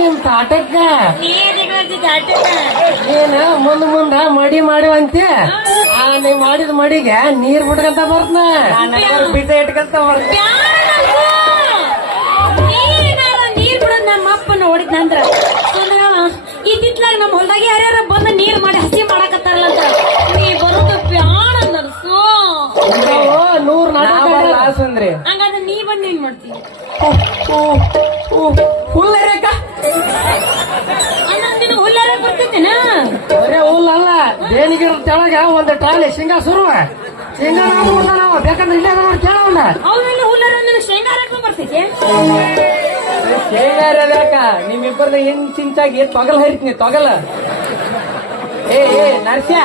ನಿಮ್ ತಾಟಕ್ಕ ನೀನ್ ಮುಂದ ಮಡಿ ಮಾಡಿವಂತೆ ನೀವ್ ಮಾಡಿದ ಮಡಿಗೆ ನೀರ್ ಬಿಡ್ಕಂತ ಬರ್ತನ ಬೀಜ ಇಟ್ಕಂತ ಬರ್ತೀನಿ ನೀರ್ ಬಿಡೋದ್ ನಮ್ಮ ಅಪ್ಪ ನೋಡಿದ್ನಂದ್ರ ಇತ್ತಿತ್ಲಾಗ ನಮ್ಮ ಹೊಲದಾಗ ಯಾರ್ಯಾರ ಬಂದ ನೀರ್ ಮಾಡಿ ಹಸಿ ಮಾಡಕತ್ತಾರಲ್ಲ ಅಂತ ನೀ ಬರೋದು ಬ್ಯಾಡ ನರ್ಸು 100 ನಾಟಕ ಸುಂದ್ರಿ ಹಂಗಾದ್ರೆ ನೀ ಬಂದ್ ಏನ್ ಮಾಡ್ತೀನಿ ಹುಲ್ಲರೇಕ ನಿನಗೆ ಹುಲ್ಲಾರ ಬರ್ತೈತೇನ ಬರೇ ಹುಲ್ಲಲ್ಲ ದೇನಿಗಿರ ತೆಳಗ ಒಂದು ಟ್ರಾಲಿ ಶೇಂಗಾ ಸುರುವ ಶೇಂಗಾ ನಾವು ಬೇಕಂದ್ರೆ ಇಲ್ಲೇ ನೋಡಿ ಕೇಳವಲ್ಲ ಅವೆಲ್ಲ ಹುಲ್ಲಾರ ನನಗೆ ಶೇಂಗಾ ಹಾಕೊಂಡ್ ಬರ್ತೈತೆ ಶೇಂಗಾರಕ ನಿಮ್ಮಿಬ್ಬರದ ಚಿಂಚಾಗಿ ತೊಗಲ್ ಹರಿತೀನಿ ತೊಗಲ ಏ ನರ್ಸ್ಯ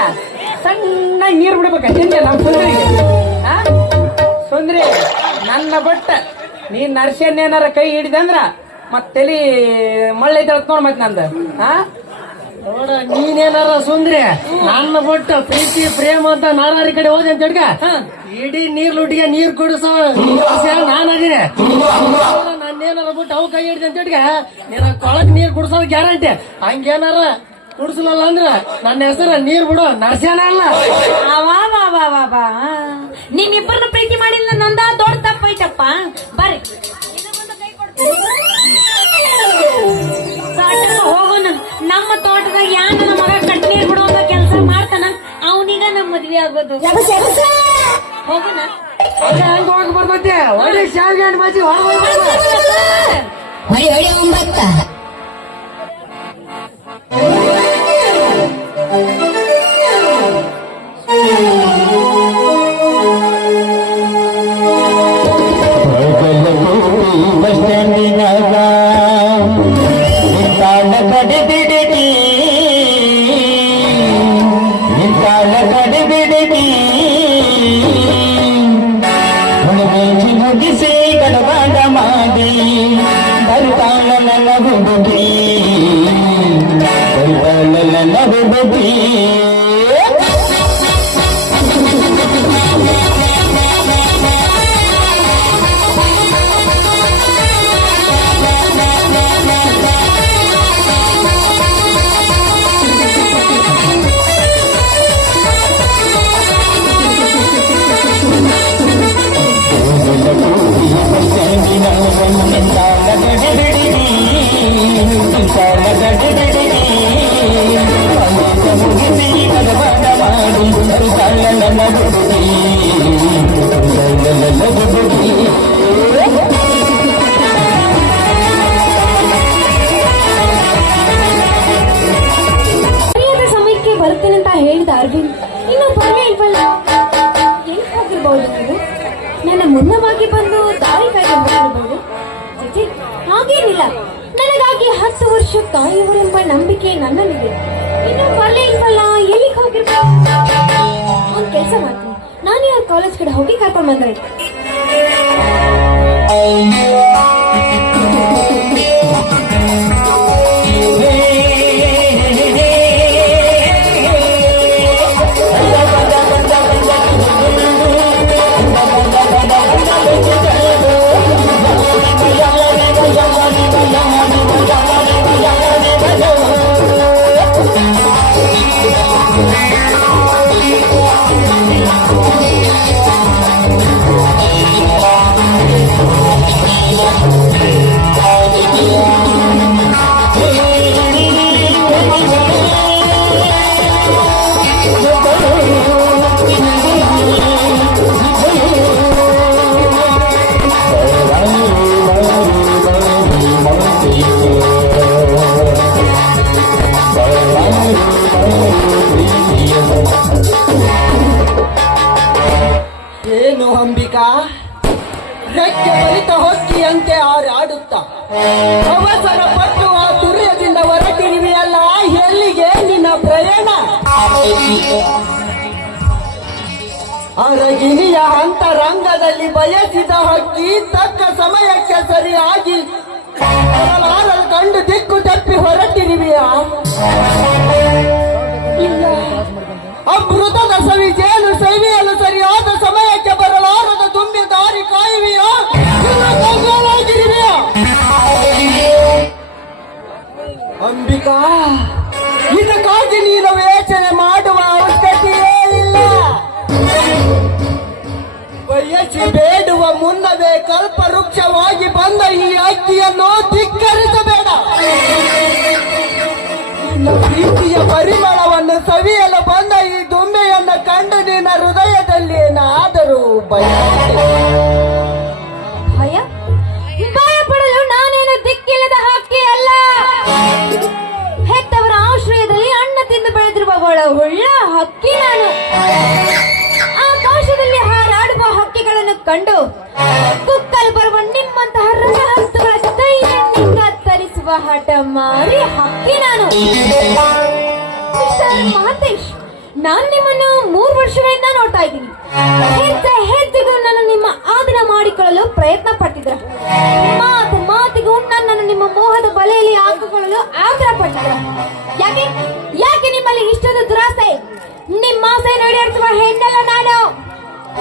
ಸಣ್ಣ ನೀರ್ ಬಿಡ್ಬೇಕ ನಮ್ ಸುಂದರಿಗೆ ಸುಂದ್ರಿ ನನ್ನ ಬಟ್ಟ ನೀನ್ ನರ್ಸ್ಯನ್ನೇನಾರ ಕೈ ಹಿಡಿದಂದ್ರ ಮತ್ ತಲಿ ಮಳ್ಳೈತೆ ನೋಡ್ ಮತ್ ನಂದ ನೋಡ ನೀನೇನಾರ ಸುಂದ್ರಿ ನನ್ನ ಬಿಟ್ಟು ಪ್ರೀತಿ ಪ್ರೇಮ ಅಂತ ನಾರಾರಿ ಕಡೆ ಹೋದೆ ಅಂತ ಹಿಡ್ಕ ಇಡೀ ನೀರ್ಲುಟ್ಟಿಗೆ ನೀರ್ ಕುಡಿಸೋ ನಾನು ಅದೀನಿ ನನ್ನೇನಾರ ಬಿಟ್ಟು ಅವು ಕೈ ಹಿಡಿದೆ ಅಂತ ಹಿಡ್ಕ ನೀನ ಕೊಳಕ್ ನೀರ್ ಕುಡಿಸೋದು ಗ್ಯಾರಂಟಿ ಹಂಗೇನಾರ ಕುಡಿಸಲಿಲ್ಲ ಅಂದ್ರ ನನ್ನ ಹೆಸರು ನೀರ್ ಬಿಡು ನರ್ಸ್ಯಾನ ಅಲ್ಲ ನಿಮ್ಮಿಬ್ಬರನ್ನ ಪ್ರೀತಿ ಮಾಡಿಲ್ಲ ನಂದ ದೊಡ್ಡ ತಪ್ಪೈತಪ್ಪ ಬರ್ರಿ ಮದ್ವೆ ಆಗೋದು ಹೋಗೋಣ ಹೆಂಗ್ ಹೋಗಿ ಬರ್ತೈತಿ ಒಳ್ಳೆ ಶಾವಿಗೆ ಹಣ್ಣು ಬಾಜಿ ಹೊರಗೆ ಹೊಡಿ ಹೊಡಿ ಒಂಬತ್ತ ಬಸ್ ಸ್ಟ್ಯಾಂಡಿನಾಗ ನಿಂತಾಳ ಕಡಿಬಿಡಿ ನಿಂತಾಳ ಕಡಿಬಿಡಿ ಹುಡುಗಿ ಮುಗಿಸಿ ಗಡಬಾಡ ಮಾಡಿ ಬರ್ತಾಳ ನನ್ನ ಹುಡುಗಿ ಬರ್ತಾಳ ನನ್ನ ಹುಡುಗಿ ಸರಿಯಾದ ಸಮಯಕ್ಕೆ ಬರುತ್ತೇನೆ ಅಂತ ಹೇಳಿದ ಅರವಿಂದ್ ಇನ್ನು ಬರಲೇ ಇಲ್ವಲ್ಲ. ಎಲ್ಲಿ ಹೋಗಿರ್ಬಹುದು ನೀವು? ನನ್ನ ಮುನ್ನವಾಗಿ ಬಂದು ದಾರಿ ಕಾಯ್ದಿರಬಹುದು. ಜೊತೆ ಹಾಗೇನಿಲ್ಲ, ನನಗಾಗಿ 10 ವರ್ಷ ಕಾಯುವರೆಂಬ ನಂಬಿಕೆ ನನ್ನಲ್ಲಿದೆ. ಇನ್ನು ಬರಲೇ ಇಲ್ವಲ್ಲ, ಎಲ್ಲಿಗೆ ಹೋಗಿರ್ಬೋದು? ಒಂದ್ ಕೆಲಸ ಮಾಡ್ತೀನಿ, ನಾನೇ ಅವ್ರ ಕಾಲೇಜ್ ಕಡೆ ಹೋಗಿ ಕರ್ಕೊಂಡು ಬಂದ್ರೆ. ಏನು ಅಂಬಿಕಾ, ರೆಕ್ಕೆ ಬಲಿತ ಹೊಕ್ಕಿಯಂತೆ ಹಾರಾಡುತ್ತ ಅವಸರ ಪಟ್ಟು ಆ ತುರ್ಯದಿಂದ ಹೊರಟಿರುವೆಯಲ್ಲ, ಎಲ್ಲಿಗೆ ನಿನ್ನ ಪ್ರಯಾಣ? ಅರಗಿಣಿಯ ಅಂತರಂಗದಲ್ಲಿ ಬಯಸಿದ ಹಕ್ಕಿ ತಕ್ಕ ಸಮಯಕ್ಕೆ ಸರಿಯಾಗಿ ಬರಲಾರಲು ಕಂಡು ದಿಕ್ಕು ತಪ್ಪಿ ಹೊರಟಿರುವೆಯಾ? ಇಲ್ಲ, ಅಮೃತದ ಸವಿಜೇನು ಸವಿಯಲು ಸರಿಯಾದ ಸಮಯಕ್ಕೆ ಬರಲಾರದ ತುಂಬಿ ದಾರಿ ಕಾಯುವೆಯೋ? ಇಲ್ಲ ಕಂಗಾಲಾಗಿರುವೆಯಾ? ಅಂಬಿಕಾ, ಇದಕ್ಕಾಗಿ ನೀನು ಯೋಚನೆ ಮಾಡುವ ಅವಶ್ಯಕತೆಯೇ ಇಲ್ಲ. ಬಯಸಿ ಬೇಡುವ ಮುನ್ನವೇ ಕಲ್ಪವೃಕ್ಷವಾಗಿ ಬಂದ ಈ ಅಕ್ಕಿಯನ್ನು ಧಿಕ್ಕರಿಸಬೇಡ. ನಿನ್ನ ಪ್ರೀತಿಯ ಪರಿಮಳವನ್ನು ಸವಿಯಲು ಬಂದ ಈ ದುಂಬೆಯನ್ನು ಕಂಡು ನಿನ್ನ ಹೃದಯದಲ್ಲಿ ಏನಾದರೂ ಭಯ ಭಯ ಭಯ ಪಡಲು ನಾನೇನು ದಿಕ್ಕಿಲ್ಲದ ಹಕ್ಕಿ ಅಲ್ಲ. ಹೆತ್ತವರ ಆಶ್ರಯದಲ್ಲಿ ಅಣ್ಣ ತಿಂದು ಬೆಳೆದಿರುವ ಒಳ್ಳ ಹಕ್ಕಿ ನಾನು. ಆಕಾಶದಲ್ಲಿ ಹಾರಾಡುವ ಹಕ್ಕಿಗಳನ್ನು ಕಂಡು ಕುಕ್ಕಲು ಬರುವ ನಿಮ್ಮಂತಹ ರಸಹಸ್ತುಗಳ ಕೈಯನ್ನು ಕತ್ತರಿಸುವ ಹಠ ಮಾರಿ ಹಕ್ಕಿ ನಾನು. ಮಿಸ್ಟರ್ ಮಹಂತೇಶ್, ನಾನು ನಿಮ್ಮನ್ನು 3 ವರ್ಷಗಳಿಂದ ನೋಡ್ತಾ ಇದ್ದೀನಿ. ಹೆಜ್ಜೆಗೂ ನಾನು ನಿಮ್ಮ ಆದಿನ ಮಾಡಿಕೊಳ್ಳಲು ಪ್ರಯತ್ನ ಪಟ್ಟಿದ್ರ. ಮಾತಿಗೂ ನನ್ನನ್ನು ನಿಮ್ಮ ಮೋಹದ ಬಲೆಯಲ್ಲಿ ಹಾಕಿಕೊಳ್ಳಲು ಆಗ್ರಹ ಪಟ್ಟಿದ್ರ. ಯಾಕೆ ಯಾಕೆ ನಿಮ್ಮಲ್ಲಿ ಇಷ್ಟೊಂದು ದುರಾಸೆ? ನಿಮ್ಮ ಆಸೆ ನಡೆಸುವ ಹೆಣ್ಣಲ್ಲ ನಾನು.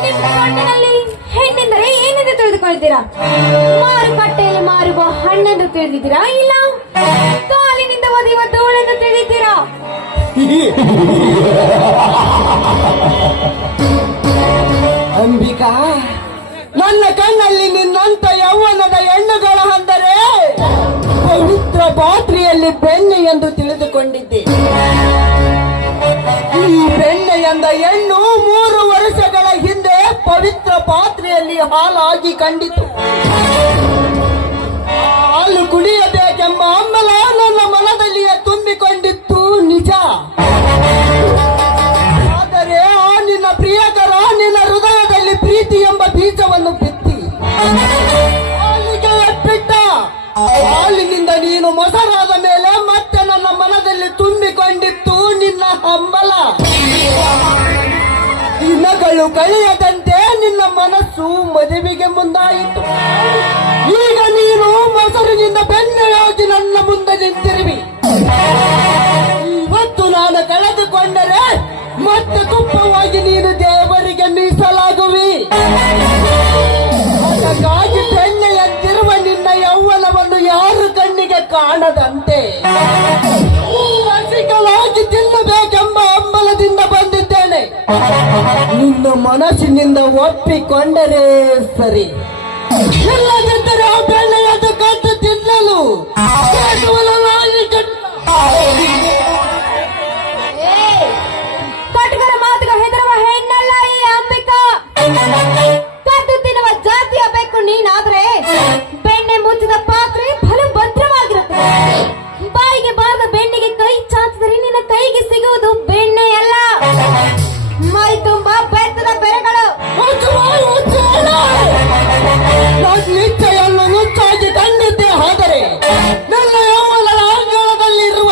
ನಿಮ್ಮ ಕಣ್ಣಿನಲ್ಲಿ ಹೆಣ್ಣೆಂದರೆ ಏನೆಂದು ತಿಳಿದುಕೊಳ್ತೀರಾ? ಮಾರುಕಟ್ಟೆಯಲ್ಲಿ ಮಾರುವ ಹಣ್ಣೆಂದು ತಿಳಿದಿದ್ದೀರಾ? ಇಲ್ಲ ಕಾಲಿನಿಂದ ಒದೆಯುವ ಧೂಳೆಂದು ತಿಳಿದಿದ್ದೀರಾ? ಅಂಬಿಕಾ, ನನ್ನ ಕಣ್ಣಲ್ಲಿ ನಿನ್ನಂತ ಯೌವನದ ಹೆಣ್ಣುಗಳ ಅಂದರೆ ಪವಿತ್ರ ಪಾತ್ರೆಯಲ್ಲಿ ಬೆಣ್ಣೆ ಎಂದು ತಿಳಿದುಕೊಂಡಿದ್ದೆ. ಈ ಬೆಣ್ಣೆ ಎಂದ ಹೆಣ್ಣು 3 ವರ್ಷಗಳ ಹಿಂದೆ ಪವಿತ್ರ ಪಾತ್ರೆಯಲ್ಲಿ ಹಾಲಾಗಿ ಕಂಡಿತು. ಹಾಲು ಕುಡಿಯಬೇಕೆಂಬ ಹಂಬಲ ನನ್ನ ಮನದಲ್ಲಿಯೇ ತುಂಬಿಕೊಂಡಿತ್ತು ನಿಜ. ಆದರೆ ಆ ನಿನ್ನ ಪ್ರಿಯಕರ ನಿನ್ನ ಹೃದಯದಲ್ಲಿ ಪ್ರೀತಿ ಎಂಬ ಬೀಜವನ್ನು ಬಿತ್ತಿ ಹಾಲಿಗೆ ಎಪ್ಪಿಟ್ಟ. ಹಾಲಿನಿಂದ ನೀನು ಮೊಸರಾದ ಮೇಲೆ ಮತ್ತೆ ನನ್ನ ಮನದಲ್ಲಿ ತುಂಬಿಕೊಂಡಿತ್ತು ನಿನ್ನ ಹಂಬಲ. ದಿನಗಳು ಕಳೆಯದಂತೆ ನಿನ್ನ ಮನಸ್ಸು ಮದುವೆಗೆ ಮುಂದಾಯಿತು. ಈಗ ನೀನು ಮೊಸರಿನಿಂದ ಬೆಣ್ಣೆಯಾಗಿ ನನ್ನ ಮುಂದೆ ನಿಂತಿರುವಿ. ಇವತ್ತು ನಾನು ಕಳೆದುಕೊಂಡರೆ ಮತ್ತೆ ತುಪ್ಪವಾಗಿ ನೀನು ದೇವರಿಗೆ ಮೀಸಲಾಗುವಿ. ಅದಕ್ಕಾಗಿ ಬೆಣ್ಣೆಯಂತಿರುವ ನಿನ್ನ ಯೌವನವನ್ನು ಯಾರು ಕಣ್ಣಿಗೆ ಕಾಣದಂತೆ ರಸಿಕಲಾಗಿ ತಿನ್ನಬೇಕೆಂಬ ಹಂಬಲದಿಂದ ಬಂದಿದ್ದೇನೆ. ನಿನ್ನ ಮನಸ್ಸಿನಿಂದ ಒಪ್ಪಿಕೊಂಡರೆ ಸರಿ, ಇಲ್ಲದಿದ್ದರೆ ಆ ಬೆಣ್ಣೆಯನ್ನು ಕದ್ದು ತಿನ್ನಲು ಕೇವಲ ನಾಯಿ ಕಟಕರ ಮಾತುಗ ಹೆದರುವ ಹೆಣ್ಣಲ್ಲ ಈ ಅಂಬಿಕಾ. ಕದ್ದು ತಿನ್ನುವ ಜಾತಿಯ ಬೇಕು ನೀನಾದ್ರೆ ಬೆಣ್ಣೆ ಮುಚ್ಚಿದ ಪಾತ್ರೆ ಬಲು ಭದ್ರವಾಗಿರುತ್ತೆ. ಬಾಯಿಗೆ ಬಾರದ ಬೆಣ್ಣೆಗೆ ಕೈ ಚಾಚಿದರೆ ನಿನ್ನ ಕೈಗೆ ಸಿಗುವುದು ಬೆಣ್ಣೆಯಲ್ಲ, ಮೈ ತುಂಬಾ ಬೆತ್ತದ ಬೆರೆಗಳು. ನಿಶ್ಚಯನ್ನು ನುಚ್ಚಾಗಿ ಕಂಡಿದ್ದೆ. ಆದರೆ ನನ್ನ ಯೌವನದ ಅಂಗಳದಲ್ಲಿರುವ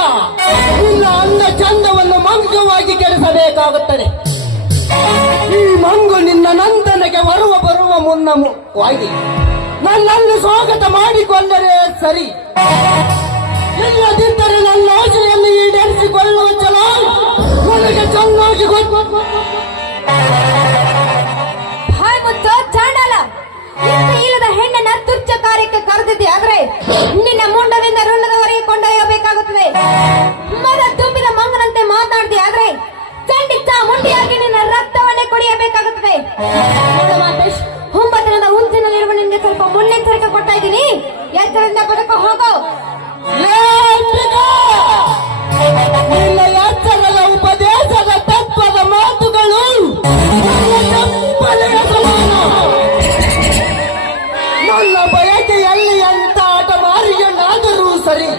ನಿನ್ನ ಅಂದ ಚಂದವನ್ನು ಮಂಗವಾಗಿ ಕೆಡಿಸಬೇಕಾಗುತ್ತದೆ. ಈ ಮಂಗು ನಿನ್ನ ನಂದನೆಗೆ ಬರುವ ಮುನ್ನವಾಗಿ ನನ್ನನ್ನು ಸ್ವಾಗತ ಮಾಡಿಕೊಂಡರೆ ಸರಿ, ಇಲ್ಲದಿದ್ದರೆ ನನ್ನ ಆಶೆಯನ್ನು ಈಡೇರಿಸಿಕೊಳ್ಳುವ ಛಲ ನನಗೆ ಚೆನ್ನಾಗಿ ಗೊತ್ತು. ಹಾಯ್ ಮುಚ್ಚೋ ಚಾಂಡಾಲ, ಇಂಥ ಇಲ್ಲದ ಹೆಣ್ಣನ್ನ ತುಚ್ಛ ಕಾರ್ಯಕ್ಕೆ ಕರೆದಿದ್ದೆ ಆದ್ರೆ ನಿನ್ನ ಮುಂಡದಿಂದ ರುಂಡದವರೆಗೆ ಕೊಂಡೊಯ್ಯಬೇಕಾಗುತ್ತದೆ. ಮದ ತುಂಬಿದ ಮಂಗನಂತೆ ಮಾತಾಡ್ದೆ ಆದ್ರೆ ಚಂಡಿಚ್ಚ ಮುಂಡಿಯಾಗಿ ನಿನ್ನ ರಕ್ತವನ್ನೇ ಕುಡಿಯಬೇಕಾಗುತ್ತದೆ. ನೋಡು ಮಾತೇಶ್, 9 ದಿನದ ಉಂಚಿನಲ್ಲಿರುವ ನಿನ್ಗೆ ಸ್ವಲ್ಪ ಮುನ್ನೆಚ್ಚರಿಕೆ ಕೊಡ್ತಾ ಇದ್ದೀನಿ. ಎಚ್ಚರದಿಂದ ಬದುಕ ಹೋಗೋ. ನಿನ್ನ ಎಚ್ಚರದ ಉಪದೇಶದ ತತ್ವದ ಮಾತುಗಳು ಚಪ್ಪಲೆಯ ಸಮಾನ. ನನ್ನ ಬಯಕೆಯಲ್ಲಿ ಎಂತ ಆಟ ಮಾರಿಯನ್ನಾದರೂ ಸರಿ,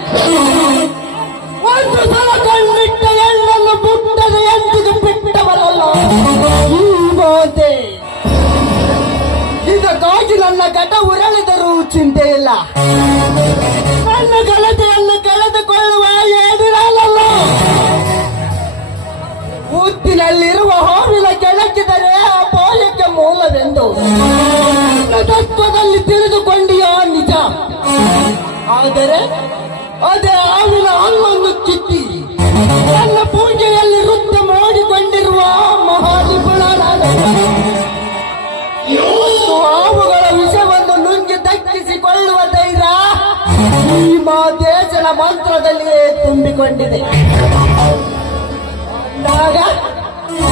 ಒಂದು ಸಲ ಕಣ್ಣಿಟ್ಟ ಎಳ್ಳನ್ನು ಬುಟ್ಟದ ಎಂದಿಗೆ ಬಿಟ್ಟವರಲ್ಲ ಈ ಮಾತೆ. ಇದಕ್ಕಾಗಿ ನನ್ನ ಘಟ ಉರಳಿದರೂ ಚಿಂತೆ ಇಲ್ಲ. ನನ್ನ ಗೆಳತಿಯನ್ನು ಕಳೆದುಕೊಳ್ಳುವ ಏನಿರಲ್ಲ. ಊತ್ತಿನಲ್ಲಿರುವ ಹಾವಿನ ಕೆಳಕ್ಕಿದರೆ ಆ ಪಾಯಕ್ಕೆ ಮೂಲವೆಂದು ತತ್ವದಲ್ಲಿ ತಿಳಿದುಕೊಂಡಿಯೋ ನಿಜ. ಆದರೆ ಅದೇ ಹಾವಿನ ಹಲ್ಲನ್ನು ಕಿತ್ತಿ ನನ್ನ ಪೂಜೆಯಲ್ಲಿ ನೃತ್ಯ ಮಾಡಿಕೊಂಡಿರುವ ಮಹಾನಿಪುಣ ನಾನು. ಹಾವುಗಳ ವಿಷವನ್ನು ನುಂಗಿ ದಕ್ಕಿಸಿಕೊಳ್ಳುವ ಧೈರ್ಯ ಈ ಮಾದೇಶನ ಮಂತ್ರದಲ್ಲಿಯೇ ತುಂಬಿಕೊಂಡಿದೆ. ಅಂದಾಗ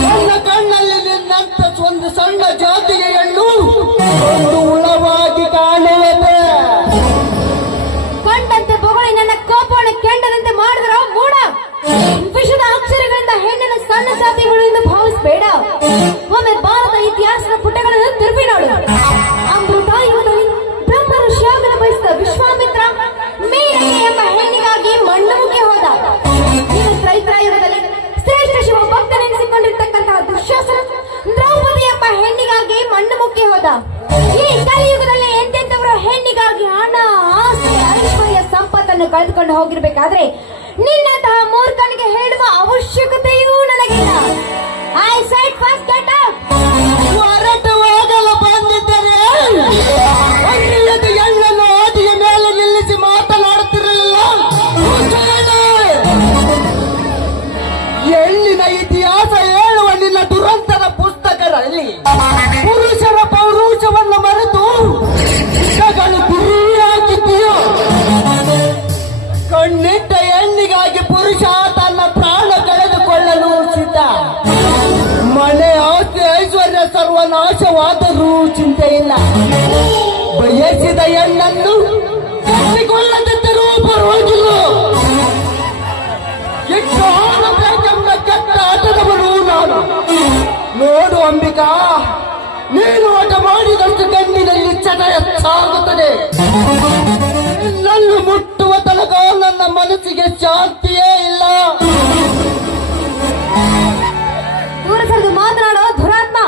ನನ್ನ ಕಣ್ಣಲ್ಲಿ ನಿನ್ನಂತ ಒಂದು ಸಣ್ಣ ಜಾತಿಗೆ ಹೆಣ್ಣು ಒಂದು ಉಳವಾಗಿ ಕಾಣುತ್ತದೆ. ಕಂಡಂತೆ ಬೊಗಳಿ ನನ್ನ ಕೋಪವನ್ನು ಕೆಂಡದಂತೆ ಮಾಡಿದ್ರ ಮೂಡ. ವಿಷದ ಅಕ್ಷರಗಳಿಂದ ಹೆಣ್ಣನ್ನು ಸಣ್ಣ ಜಾತಿಗಳು ಎಂದು ಭಾವಿಸಬೇಡ. ಒಮ್ಮೆ ಭಾರತ ಇತಿಹಾಸದ ಪುಟಗಳನ್ನು ತಿರುವಿ ನೋಡು. ಅಮೃತಾಯುಧದಲ್ಲಿ ಬ್ರಹ್ಮ ಋಷಿಯಾಗಲು ಬಯಸಿದ ವಿಶ್ವಾಮಿತ್ರ ಮೇನಕೆ ಎಂಬ ಹೆಣ್ಣಿಗಾಗಿ ಮಣ್ಣುಮುಖಿ ಹೋದ. ಇನ್ನು ತ್ರೈತ್ರಾಯುಗದಲ್ಲಿ ಶ್ರೇಷ್ಠ ಶಿವ ಭಕ್ತನೆನಿಸಿಕೊಂಡಿರ್ತಕ್ಕಂತಹ ದುಶ್ಯಾಸನ ದ್ರೌಪದಿ ಎಂಬ ಹೆಣ್ಣಿಗಾಗಿ ಮಣ್ಣುಮುಖಿ ಹೋದ. ಈ ಕಲಿಯುಗದಲ್ಲಿ ಎಂತೆಂತವರು ಹೆಣ್ಣಿಗಾಗಿ ಹಣ, ಆಸ್ತಿ, ಐಶ್ವರ್ಯ, ಸಂಪತ್ತನ್ನು ಕಳೆದುಕೊಂಡು ಹೋಗಿರ್ಬೇಕಾದ್ರೆ ನಿನ್ನಂತಹ ಮೂರ್ಖನಿಗೆ ಹೇಳುವ ಅವಶ್ಯಕತೆಯೂ ನನಗಿಲ್ಲ. I said first get out. ಹೊರಟು ಹೋಗಲು ಬಂದಿದ್ದರೆ ಅನ್ಯದ ಎಳ್ಳನ್ನು ಆದಿಯ ಮೇಲೆ ನಿಲ್ಲಿಸಿ ಮಾತನಾಡುತ್ತಿರಲಿಲ್ಲ. ಎಳ್ಳಿನ ಇತಿಹಾಸ ಹೇಳುವ ನಿನ್ನ ದುರಂತದ ಪುಸ್ತಕದಲ್ಲಿ ಪುರುಷರ ಪೌರುಷವನ್ನು ಮರೆತು ಗಳು ಗುರಿ ಹಾಕಿದ್ದೀಯೋ. ಕಣ್ಣಿಟ್ಟ ಹೆಣ್ಣಿಗಾಗಿ ಪುರುಷ ತನ್ನ ಪ್ರಾಣ ಕಳೆದುಕೊಳ್ಳಲು ಸಿದ್ಧ. ಮನೆ, ಆಸ್ತಿ, ಐಶ್ವರ್ಯ ಸರ್ವನಾಶವಾದರೂ ಚಿಂತೆ ಇಲ್ಲ. ಬಯಸಿದ ಹೆಣ್ಣನ್ನು ಕಟ್ಟಿಕೊಳ್ಳದಿದ್ದರೂ ಪರವಾಗಿಲ್ಲ. ಎಷ್ಟು ಆಡಬೇಕೆಂಬ ಕೆಟ್ಟ ಆಟದ ಮಾನವನು ನಾನು. ನೋಡು ಅಂಬಿಕಾ, ನೀನು ಆಟ ಮಾಡಿದಷ್ಟು ಕಣ್ಣಿನಲ್ಲಿ ಚಟ ಹೆಚ್ಚಾಗುತ್ತದೆ. ನನ್ನ ಮುಟ್ಟುವ ತನಕ ನನ್ನ ಮನಸ್ಸಿಗೆ ಶಾಂತಿಯೇ ಇಲ್ಲ. ದೂರ ಸರಿದು ಮಾತನಾಡೋ ದುರಾತ್ಮ.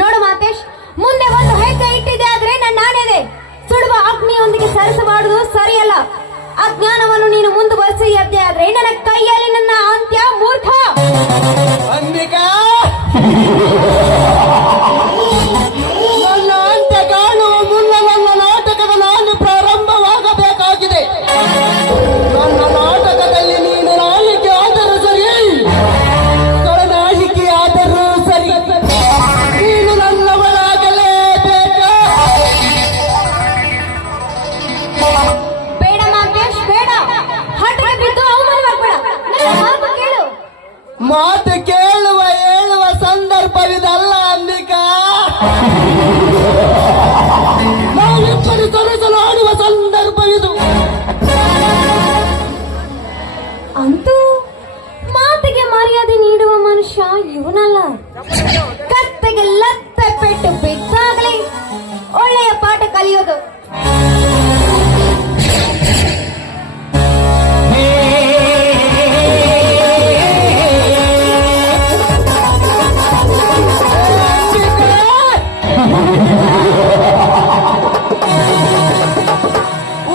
ನೋಡು ಮಾತೇಶ್, ಮುಂದೆ ಒಂದು ಹೆಜ್ಜೆ ಇಟ್ಟಿದೆ ಆದ್ರೆ ನನ್ನ ನಾಣ್ಯದೆ. ಸುಡುವ ಅಗ್ನಿಯೊಂದಿಗೆ ಸರಿಸಬಾರದು, ಸರಿಯಲ್ಲ. ಅಜ್ಞಾನವನ್ನು ನೀನು ಮುಂದುವರಿಸಿ ಎದ್ದೆ ಆದ್ರೆ ನನ್ನ ಕೈಯಲ್ಲಿ ನನ್ನ ಅಂತ್ಯ. ಮೂರ್ಖ ಅಂಬಿಕಾ, ನನ್ನ ಅಂತ್ಯ ಕಾಣುವ ಮುನ್ನ ನನ್ನ ನಾಟಕದ ನಾನು ಪ್ರಾರಂಭವಾಗಬೇಕಾಗಿದೆ. ನನ್ನ ನಾಟಕದಲ್ಲಿ ನೀನು ನಾಳಿಕೆ ಆದರೂ ಸರಿ, ಕಳನಾಳಿಕೆ ಆದರೂ ಸರಿ, ನೀನು ನನ್ನವಳಾಗಲೇಬೇಕು. ಬೇಡ ಮಾತೇಶ್, ಬೇಡ. ಹಠಕ್ಕೆ ಬಿದ್ದು ಅವಮಾನವಾಗಬೇಡ. ನನ್ನ ಮಾತು ಕೇಳು. ಮಾತು ಕೇಳುವ ಹೇಳುವ ಸಂದರ್ಭವಿದಲ್ಲ ಅಂಬಿಕಾ. ನಾವಿಬ್ಬರು ಸರಸಲು ಆಡುವ ಸಂದರ್ಭವಿದು. ಅಂತೂ ಮಾತಿಗೆ ಮರ್ಯಾದೆ ನೀಡುವ ಮನುಷ್ಯ ಇವನಲ್ಲ. ಕತ್ತೆಗೆ ಲತ್ತೆ ಪೆಟ್ಟು ಬಿದ್ದಾಗಲೇ ಒಳ್ಳೆಯ ಪಾಠ ಕಲಿಯೋದು.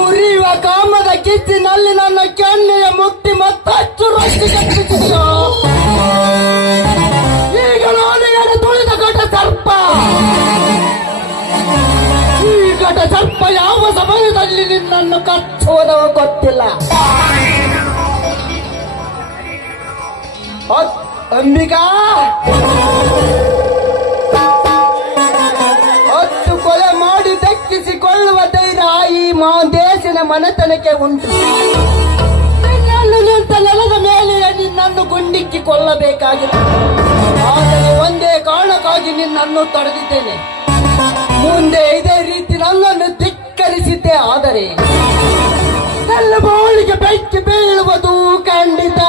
ಉರಿಯುವ ಕಾಮದ ಕಿಚ್ಚಿನಲ್ಲಿ ನನ್ನ ಕೆನ್ನೆಯ ಮುಟ್ಟಿ ಮತ್ತಷ್ಟು ರೊಟ್ಟಿ ಕಟ್ಟಿಸಿದೆಯೋ. ಈಗ ನಾನು ಎಡೆ ತುಳಿದ ಘಟ ಸರ್ಪ. ಈ ಘಟ ಸರ್ಪ ಯಾವ ಸಮಯದಲ್ಲಿ ನಿನ್ನನ್ನು ಕಚ್ಚುವುದೋ ಗೊತ್ತಿಲ್ಲ. ಅಂಬಿಕಾ, ಹತ್ತು ಕೊಲೆ ಮಾಡಿ ದಕ್ಕಿಸಿಕೊಳ್ಳುವ ಧೈರ್ಯ ಈ ದೇಶದ ಮನೆತನಕ್ಕೆ ಉಂಟು. ನಿನ್ನನ್ನು ನಿಂತ ನೆಲದ ಮೇಲೆ ನಿನ್ನನ್ನು ಗುಂಡಿಕ್ಕಿಕೊಳ್ಳಬೇಕಾಗಿದೆ. ಆದರೆ ಒಂದೇ ಕಾರಣಕ್ಕಾಗಿ ನಿನ್ನನ್ನು ತಡೆದಿದ್ದೇನೆ. ಮುಂದೆ ಇದೇ ರೀತಿ ನನ್ನನ್ನು ಧಿಕ್ಕರಿಸಿದ್ದೆ ಆದರೆ ನನ್ನ ಬಾಳಿಗೆ ಬೆಂಕಿ ಬೀಳುವುದು ಖಂಡಿತ.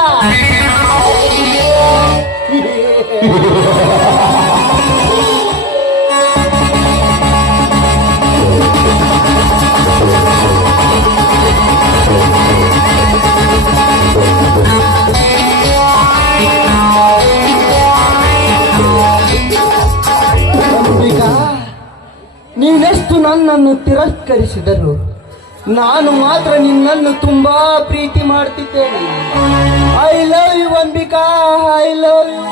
ಅಂಬಿಕಾ, ನೀನೆಷ್ಟು ನನ್ನನ್ನು ತಿರಸ್ಕರಿಸಿದರು ನಾನು ಮಾತ್ರ ನಿನ್ನನ್ನು ತುಂಬಾ ಪ್ರೀತಿ ಮಾಡ್ತಿದ್ದೇನೆ. I love you Ambika, I love you.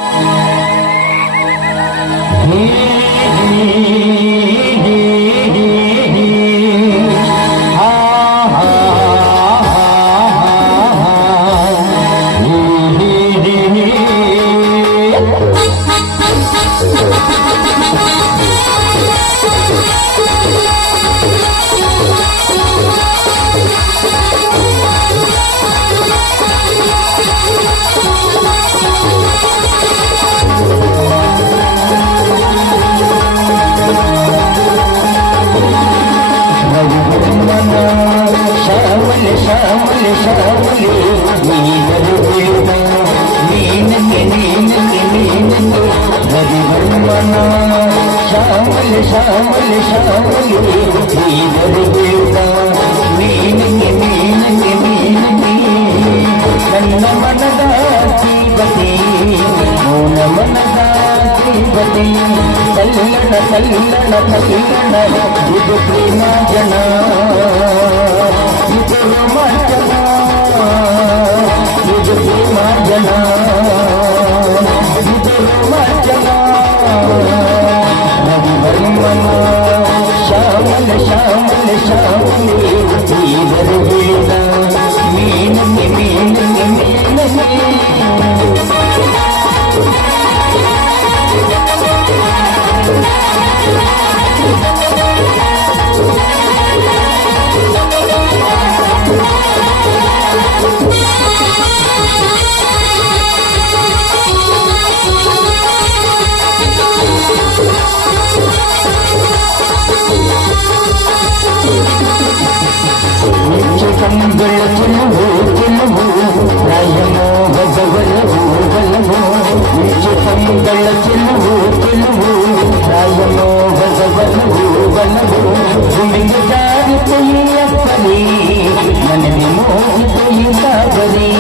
ನನ್ನ ಮನದ ಜೀವತಿ ಮೌನ ಮನದ ಜೀವತಿ ಕಲ್ಲಣ ಕಲ್ಲಣ ಕಲ್ಲಣ ಇದು ಪ್ರೇಮ ಜನ ಇದು ರೋಮಾಂಚನ ಇದು ಪ್ರೇಮ ಜನ ಇದು ರೋಮಾಂಚನ ನವರ್ಮನ ಶ್ಯಾಮಲ ಶ್ಯಾಮಲ ಶ್ಯಾಮಲೆ ಜೀವರು ಬಿಳಿದ ಮೀನಕ್ಕೆ ಮೀನಕ್ಕೆ ಮೀನಕ್ಕೆ ಕಂಗಳ ಕೆಲವು ಕೆಲವು ರಾಯಮೋ ಭಗವಲವು ಬಲವೋ ಮಂಗಳ ಚೆಲುವು ಚೆಲುವು ರಾಗನೋ ಭಗವನವು ಬನವು ಭೂಮಿಗೆ ಜಾರಿತೆಯಪ್ಪರಿ ಮನದಿ ಮೋಹಿತೆಯಿದ್ದಾವರಿ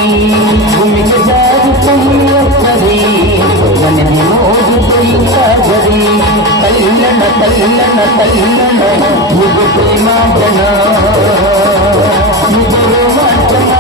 ಭೂಮಿಗೆ ಜಾರಿತೆಯಪ್ಪರಿ ಮನದಿ ಮೋಹಿತೆಯಿದ್ದಾವರಿ ಕಲ್ಲಣ ಕಲ್ಲಣ ಕಲ್ಲಣ ಇದು ಪ್ರೇಮಾಂಜನ ಇದು ರೋಮಾಂಚನ